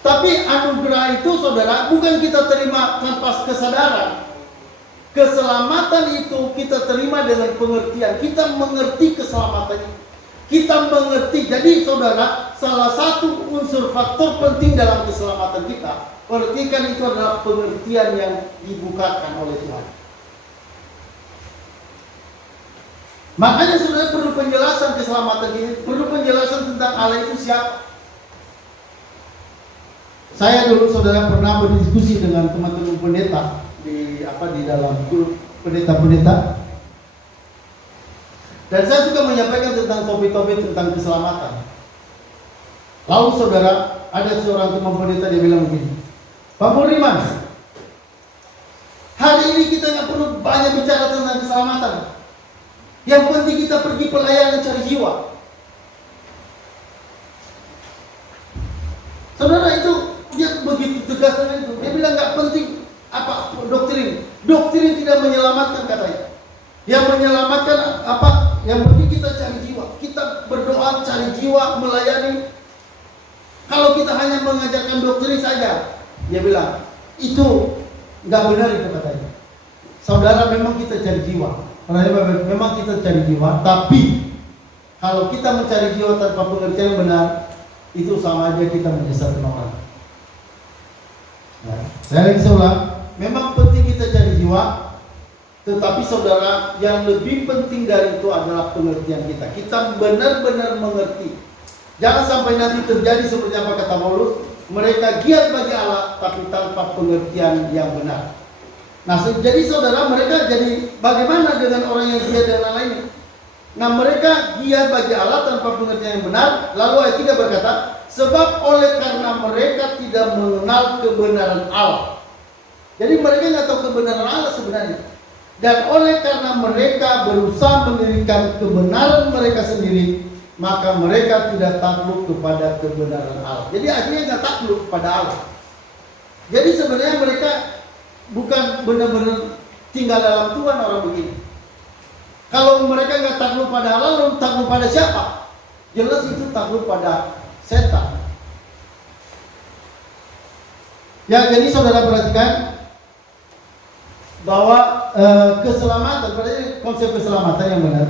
Tapi anugerah itu saudara bukan kita terima tanpa kesadaran. Keselamatan itu kita terima dengan pengertian. Kita mengerti keselamatan itu. Kita mengerti. Jadi saudara, salah satu unsur faktor penting dalam keselamatan kita, perhatikan, itu adalah pengertian yang dibukakan oleh Tuhan. Makanya saudara perlu penjelasan keselamatan ini, perlu penjelasan tentang Allah itu siapa. Saya dulu saudara pernah berdiskusi dengan teman-teman pendeta di dalam grup pendeta-pendeta. Dan saya juga menyampaikan tentang topik-topik tentang keselamatan. Lalu saudara, ada seorang teman pendeta, dia bilang begini, Pak Muriman, hari ini kita nggak perlu banyak bicara tentang keselamatan. Yang penting kita pergi pelayanan cari jiwa. Saudara, itu dia begitu tegas dengan itu. Dia bilang nggak penting apa doktrin. Doktrin tidak menyelamatkan, katanya. Yang menyelamatkan apa? Yang penting kita cari jiwa. Kita berdoa cari jiwa, melayani. Kalau kita hanya mengajarkan doktrin saja, dia bilang itu nggak benar, itu katanya. Saudara, memang kita cari jiwa. Memang kita cari jiwa, tapi kalau kita mencari jiwa tanpa pengertian yang benar, itu sama aja kita menyesatkan orang. Nah, saya lagi ulang, memang penting kita cari jiwa, tetapi saudara, yang lebih penting dari itu adalah pengertian kita. Kita benar-benar mengerti. Jangan sampai nanti terjadi seperti apa kata Paulus, mereka giat bagi Allah, tapi tanpa pengertian yang benar. Nah, jadi saudara, mereka jadi bagaimana dengan orang yang giat dan lain-lain? Nah, mereka giat bagi Allah tanpa pengertian yang benar. Lalu ayat 3 berkata, sebab oleh karena mereka tidak mengenal kebenaran Allah. Jadi mereka nggak tahu kebenaran Allah sebenarnya. Dan oleh karena mereka berusaha mendirikan kebenaran mereka sendiri, maka mereka tidak takluk kepada kebenaran Allah. Jadi akhirnya nggak takluk kepada Allah. Jadi sebenarnya mereka bukan benar-benar tinggal dalam Tuhan, orang begini. Kalau mereka nggak takluk pada Allah, lalu takluk pada siapa? Jelas itu takluk pada setan. Ya, jadi saudara perhatikan bahwa keselamatan, berarti konsep keselamatan yang benar.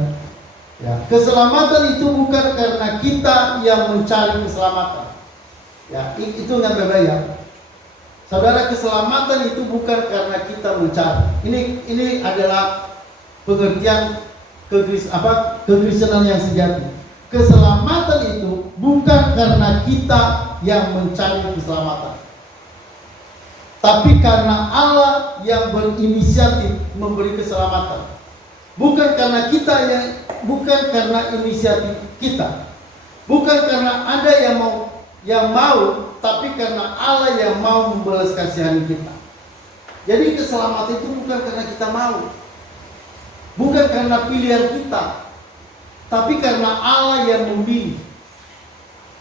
Ya, keselamatan itu bukan karena kita yang mencari keselamatan. Ya, itu yang berbeda. Saudara, keselamatan itu bukan karena kita mencari. Ini adalah pengertian kekristenan yang sejati. Keselamatan itu bukan karena kita yang mencari keselamatan, tapi karena Allah yang berinisiatif memberi keselamatan. Bukan karena karena inisiatif kita. Bukan karena ada yang mau, tapi karena Allah yang mau membalas kasihan kita. Jadi keselamatan itu bukan karena kita mau, bukan karena pilihan kita, tapi karena Allah yang memilih.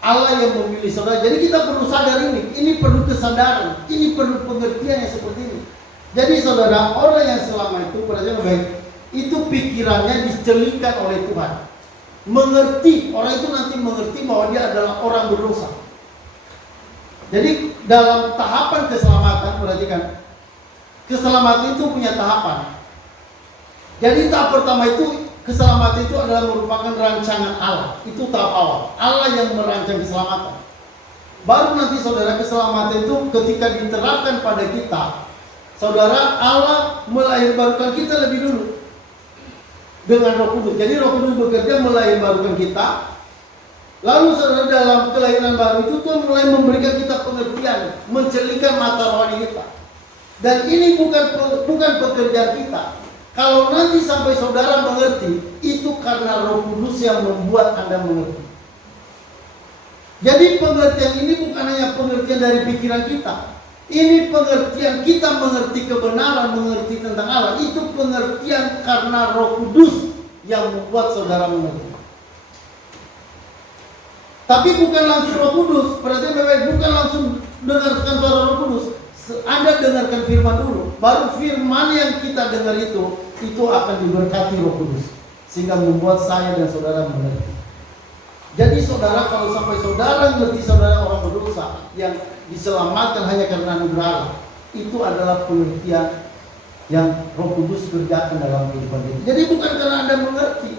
Allah yang memilih, saudara. Jadi kita perlu sadar ini perlu kesadaran, ini perlu pengertian yang seperti ini. Jadi saudara, orang yang selama itu perhatian baik, itu pikirannya dicelingkan oleh Tuhan. Mengerti, orang itu nanti mengerti bahwa dia adalah orang berdosa. Jadi dalam tahapan keselamatan, perhatikan, keselamatan itu punya tahapan. Jadi tahap pertama itu, keselamatan itu adalah merupakan rancangan Allah. Itu tahap awal. Allah yang merancang keselamatan. Baru nanti saudara, keselamatan itu ketika diterapkan pada kita, saudara, Allah melahirkan kita lebih dulu dengan Roh Kudus. Jadi Roh Kudus bekerja melahirkan kita. Lalu saudara, dalam kelahiran baru itu Tuhan mulai memberikan kita pengertian, mencelingkan mata rohani kita. Dan ini bukan pekerjaan kita. Kalau nanti sampai saudara mengerti, itu karena Roh Kudus yang membuat Anda mengerti. Jadi pengertian ini bukan hanya pengertian dari pikiran kita, Ini pengertian kita mengerti kebenaran, mengerti tentang Allah. Itu pengertian karena Roh Kudus yang membuat saudara mengerti. Tapi bukan langsung Roh Kudus. Perhatian baik-baik, bukan langsung dengarkan suara Roh Kudus. Anda dengarkan firman dulu. Baru firman yang kita dengar itu akan diberkati Roh Kudus. Sehingga membuat saya dan saudara mengerti. Jadi saudara, kalau sampai saudara mengerti saudara orang berdosa yang diselamatkan hanya karena anugerah Allah, itu adalah pengertian yang Roh Kudus kerjakan dalam kehidupan kita. Jadi bukan karena Anda mengerti,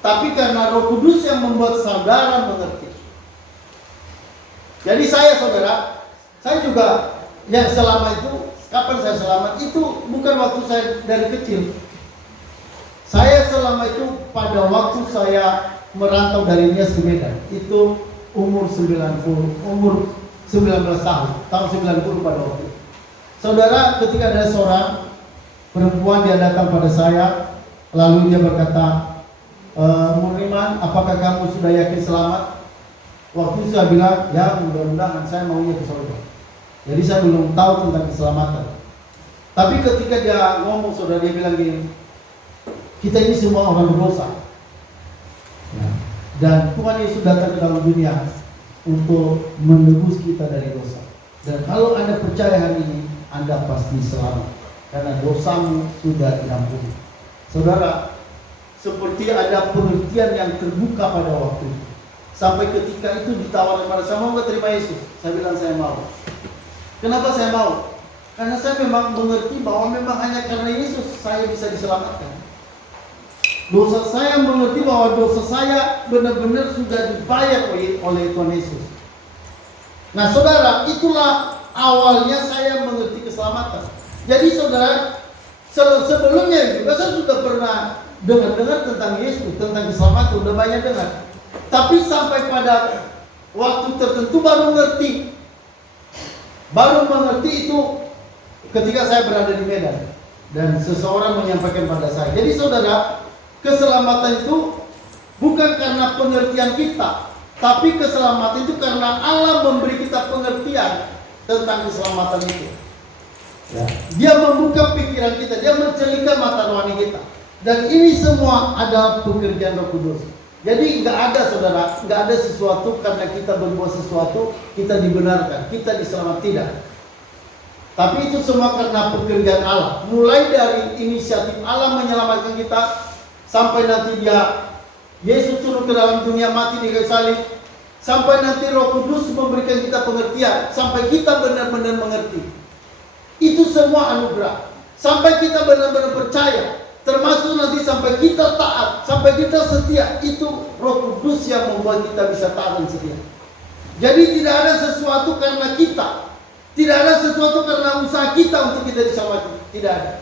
tapi karena Roh Kudus yang membuat saudara mengerti. Jadi saudara, saya juga yang selama itu, kapan saya selamat? Itu bukan waktu saya dari kecil. Saya selama itu pada waktu saya merantau dari Nias ke Medan, itu umur 19 tahun 90 pada waktu itu. Saudara, ketika ada seorang perempuan, dia datang pada saya, lalu dia berkata, Muriman, apakah kamu sudah yakin selamat? Waktu itu saya bilang, ya mudah-mudahan, saya maunya ke surga. Jadi saya belum tahu tentang keselamatan. Tapi ketika dia ngomong, saudara, dia bilang gini, kita ini semua orang berdosa. Dan Tuhan Yesus datang ke dalam dunia untuk menebus kita dari dosa. Dan kalau Anda percaya hari ini, Anda pasti selamat. Karena dosamu sudah diampuni. Saudara, seperti ada pengertian yang terbuka pada waktu itu. Sampai ketika itu ditawarkan pada saya, mau nggak terima Yesus? Saya bilang saya mau. Kenapa saya mau? Karena saya memang mengerti bahwa memang hanya karena Yesus saya bisa diselamatkan. Dosa saya, mengerti bahwa dosa saya benar-benar sudah dibayar oleh Tuhan Yesus. Nah saudara, itulah awalnya saya mengerti keselamatan. Jadi saudara, sebelumnya juga saya sudah pernah dengar tentang Yesus, tentang keselamatan, sudah banyak dengar. Tapi sampai pada waktu tertentu baru mengerti. Baru mengerti itu ketika saya berada di Medan. Dan seseorang menyampaikan pada saya. Jadi saudara, keselamatan itu bukan karena pengertian kita, tapi keselamatan itu karena Allah memberi kita pengertian tentang keselamatan itu. Ya. Dia membuka pikiran kita, dia mencelika mata rohani kita. Dan ini semua adalah pekerjaan Roh Kudus. Jadi nggak ada saudara, nggak ada sesuatu karena kita berbuat sesuatu kita dibenarkan, kita diselamatkan, tidak. Tapi itu semua karena pekerjaan Allah. Mulai dari inisiatif Allah menyelamatkan kita, sampai nanti Yesus turun ke dalam dunia, mati di kayu salib, sampai nanti Roh Kudus memberikan kita pengertian, sampai kita benar-benar mengerti. Itu semua anugerah. Sampai kita benar-benar percaya, termasuk nanti sampai kita taat, sampai kita setia, itu Roh Kudus yang membuat kita bisa taat dan setia. Jadi tidak ada sesuatu karena kita, tidak ada sesuatu karena usaha kita untuk kita diselamatkan, tidak ada.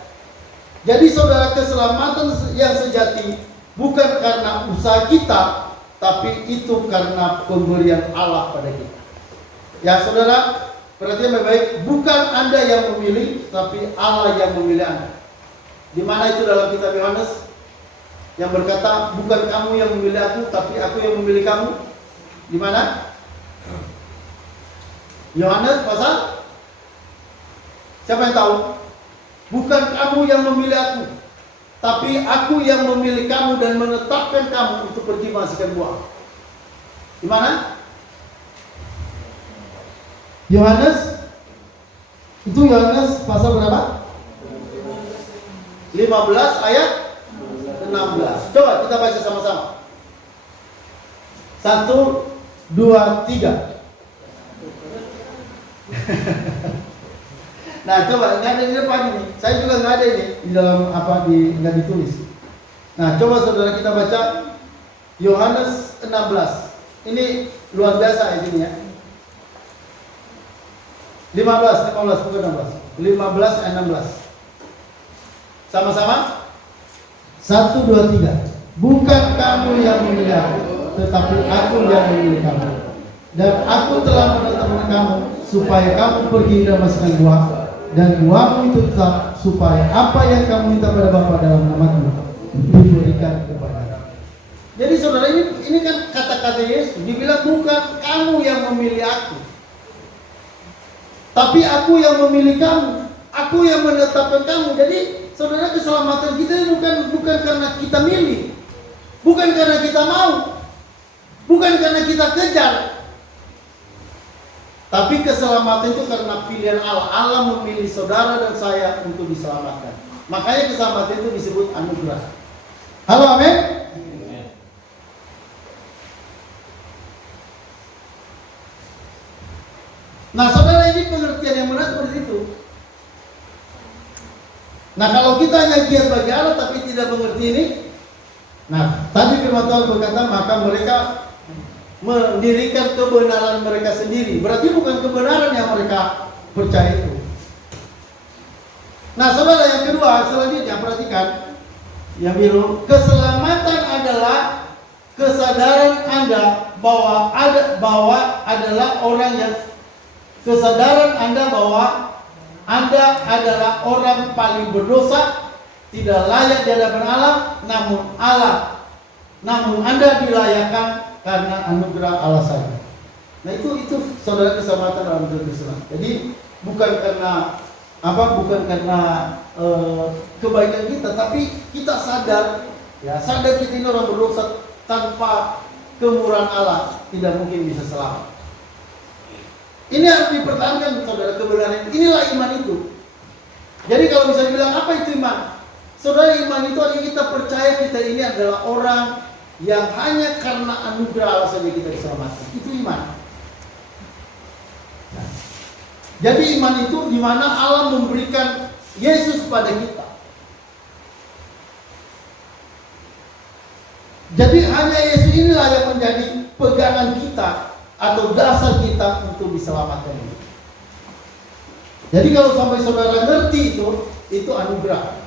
Jadi saudara, keselamatan yang sejati bukan karena usaha kita, tapi itu karena pemberian Allah pada kita. Ya saudara, perhatian baik-baik, bukan Anda yang memilih, tapi Allah yang memilih Anda. Di mana itu dalam kitab Yohanes yang berkata, bukan kamu yang memilih aku, tapi aku yang memilih kamu. Di mana? Yohanes pasal? Siapa yang tahu? Bukan kamu yang memilih aku, tapi aku yang memilih kamu dan menetapkan kamu untuk pergi menghasilkan buah. Di mana? Yohanes. Itu Yohanes pasal berapa? 15 ayat 16. Coba kita baca sama-sama. 1, 2, 3. Nah coba, nggak ada di depan ini. Saya juga nggak ada ini di dalam nggak ditulis. Nah coba saudara kita baca Yohanes 16. Ini luar biasa ayat ini ya. 15 bukan 16. 15 ayat 16. Sama-sama. 1, 2, 3. Bukan kamu yang memilih aku, tetapi aku yang memilih kamu. Dan aku telah menetapkan kamu supaya kamu pergi dan menghasilkan buah, dan buahmu itu tetap, supaya apa yang kamu minta pada Bapa dalam namaku diberikan kepada. Jadi saudara, ini kan kata-kata Yesus. Dibilang bukan kamu yang memilih aku, Tapi aku yang memilih kamu, aku yang menetapkan kamu. Jadi saudara, keselamatan kita bukan karena kita milih, bukan karena kita mau, bukan karena kita kejar. Tapi keselamatan itu karena pilihan Allah. Allah memilih saudara dan saya untuk diselamatkan. Makanya keselamatan itu disebut anugerah. Halo, amin. Nah saudara, ini pengertian yang benar seperti itu. Nah kalau kita hanya giat bagi Allah tapi tidak mengerti ini, nah tadi firman Tuhan berkata maka mereka mendirikan kebenaran mereka sendiri. Berarti bukan kebenaran yang mereka percaya itu. Nah saudara, yang kedua selanjutnya perhatikan yang biru. Keselamatan adalah kesadaran Anda bahwa adalah orang yang kesadaran Anda bahwa Anda adalah orang paling berdosa, tidak layak di hadapan Allah, namun Anda dilayakkan karena anugerah Allah saja. Nah itu saudara, keselamatan dalam Kristus. Jadi bukan karena kebaikan kita, tapi kita sadar kita ini orang berdosa, tanpa kemurahan Allah tidak mungkin bisa selamat. Ini harus dipertahankan saudara, kebenaran. Inilah iman itu. Jadi kalau bisa bilang apa itu iman? Saudara, iman itu artinya kita percaya kita ini adalah orang yang hanya karena anugerah Allah saja kita diselamatkan. Itu iman. Nah, jadi iman itu di mana Allah memberikan Yesus pada kita. Jadi hanya Yesus inilah yang menjadi pegangan kita atau dasar kita untuk diselamatkan ini. Jadi kalau sampai saudara ngerti itu anugerah.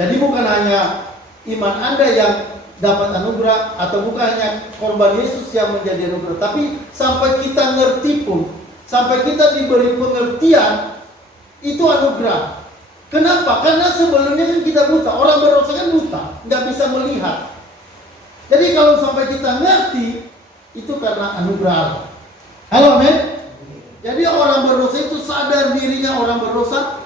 Jadi bukan hanya iman Anda yang dapat anugerah, atau bukan hanya korban Yesus yang menjadi anugerah, tapi sampai kita ngerti pun, sampai kita diberi pengertian, itu anugerah. Kenapa? Karena sebelumnya kan kita buta, orang berdosa kan buta, nggak bisa melihat. Jadi kalau sampai kita ngerti, itu karena anugerah Allah. Halo, amin. Jadi orang berdosa itu sadar dirinya orang berdosa,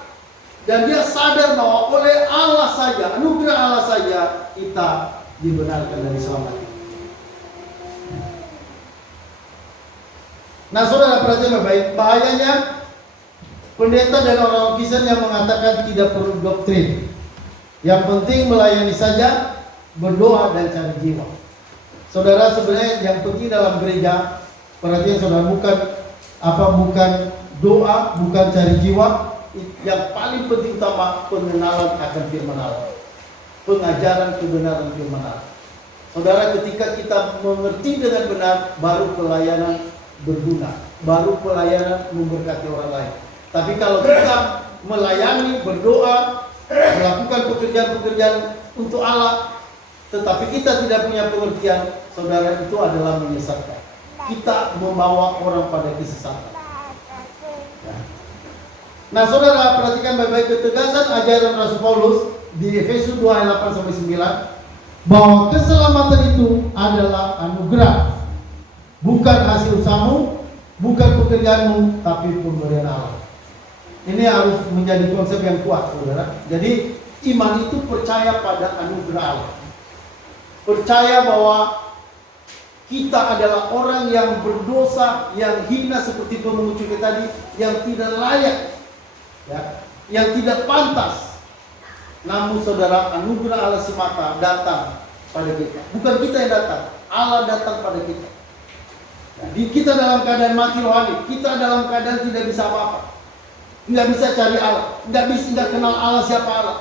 dan dia sadar bahwa oleh Allah saja, anugerah Allah saja, kita dibenarkan dari selamat. Nah saudara, perhatikan baik, bahayanya pendeta dan orang Kristen yang mengatakan tidak perlu doktrin, yang penting melayani saja, berdoa dan cari jiwa. Saudara, sebenarnya yang penting dalam gereja, perhatian saudara, bukan doa, bukan cari jiwa. Yang paling penting utama pengenalan akan firman Allah, pengajaran kebenaran firman Allah. Saudara, ketika kita mengerti dengan benar, baru pelayanan berguna, baru pelayanan memberkati orang lain. Tapi kalau kita melayani, berdoa, melakukan pekerjaan-pekerjaan untuk Allah, tetapi kita tidak punya pengertian, saudara, itu adalah menyesatkan. Kita membawa orang pada kesesatan. Nah saudara, perhatikan baik-baik ketegasan ajaran Rasul Paulus di Efesus 2 ayat 8-9, bahwa keselamatan itu adalah anugerah, bukan hasil usahamu, bukan pekerjaanmu, tapi pemberian Allah. Ini harus menjadi konsep yang kuat, saudara. Jadi iman itu percaya pada anugerah Allah, percaya bahwa kita adalah orang yang berdosa, yang hina seperti pemungut cukai tadi, yang tidak layak, yang tidak pantas. Namun saudara, anugerah Allah semata datang pada kita. Bukan kita yang datang, Allah datang pada kita. Jadi kita dalam keadaan mati rohani, kita dalam keadaan tidak bisa apa-apa, nggak bisa cari Allah, nggak kenal Allah, siapa Allah.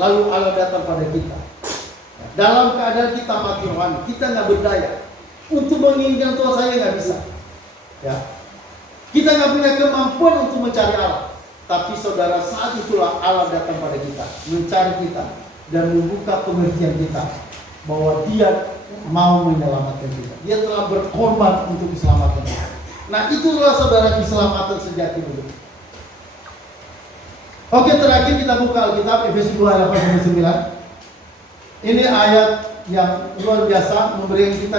Lalu Allah datang pada kita. Dalam keadaan kita mati rohani, kita nggak berdaya. Untuk menginginkan Tuhan saya nggak bisa. Kita nggak punya kemampuan untuk mencari Allah. Tapi saudara, saat itulah Allah datang pada kita, mencari kita, dan membuka pengertian kita bahwa Dia mau menyelamatkan kita. Dia telah berkorban untuk keselamatan kita. Nah itulah saudara, keselamatan sejati dulu. Oke, terakhir kita buka Alkitab Efesus 2 ayat 8-9. Ini ayat yang luar biasa, memberikan kita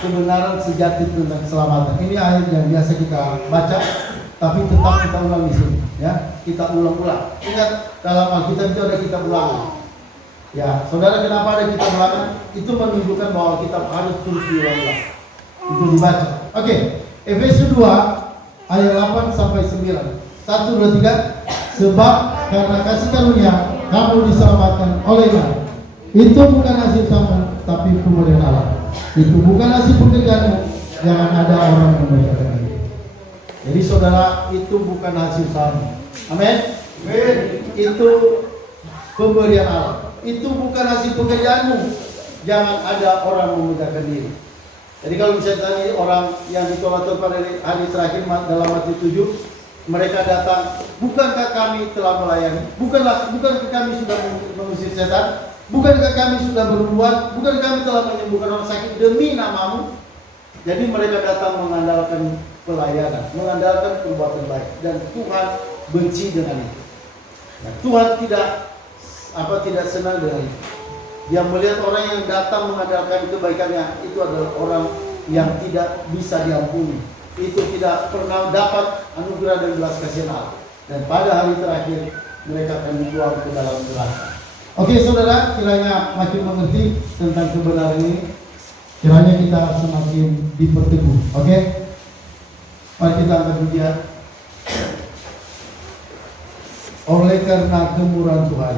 kebenaran sejati tentang keselamatan. Ini ayat yang biasa kita baca, tapi tetap kita ulang di sini, ya. Kita ulang-ulang. Ingat, dalam Alkitab itu ada kitab ulangan. Ya, saudara, kenapa ada kitab ulangan? Itu menunjukkan bahwa kita harus terus diulang-ulang. Itu dibaca. Oke, Efesus 2 ayat 8 sampai 9. 1, 2, 3. Sebab karena kasih karunia kamu diselamatkan olehnya. Itu bukan hasil sama, tapi pemberian Allah. Itu bukan hasil pekerjaanmu. Jangan ada orang yang memberitakan ini. Jadi saudara, itu bukan hasil sama. Amin. Itu pemberian Allah. Itu bukan hasil pekerjaanmu. Jangan ada orang memudahkan diri. Jadi kalau misalnya tadi orang yang ditolak pada hari terakhir dalam Matius 7, mereka datang, bukankah kami telah melayani? Bukankah kami sudah mengusir setan? Bukankah kami sudah berbuat? Bukankah kami telah menyembuhkan orang sakit demi namamu? Jadi mereka datang mengandalkan pelayanan, mengandalkan perbuatan baik, dan Tuhan benci dengan itu. Nah, Tuhan tidak senang dengan itu. Dia melihat orang yang datang mengandalkan kebaikannya itu adalah orang yang tidak bisa diampuni. Itu tidak pernah dapat anugerah dan belas kasihan Allah. Dan pada hari terakhir mereka akan dibuang ke dalam neraka. Oke saudara, kiranya makin mengerti tentang kebenaran ini. Kiranya kita semakin diperteguh. Oke, mari kita angkat pujian. Oleh karena kemurahan Tuhan,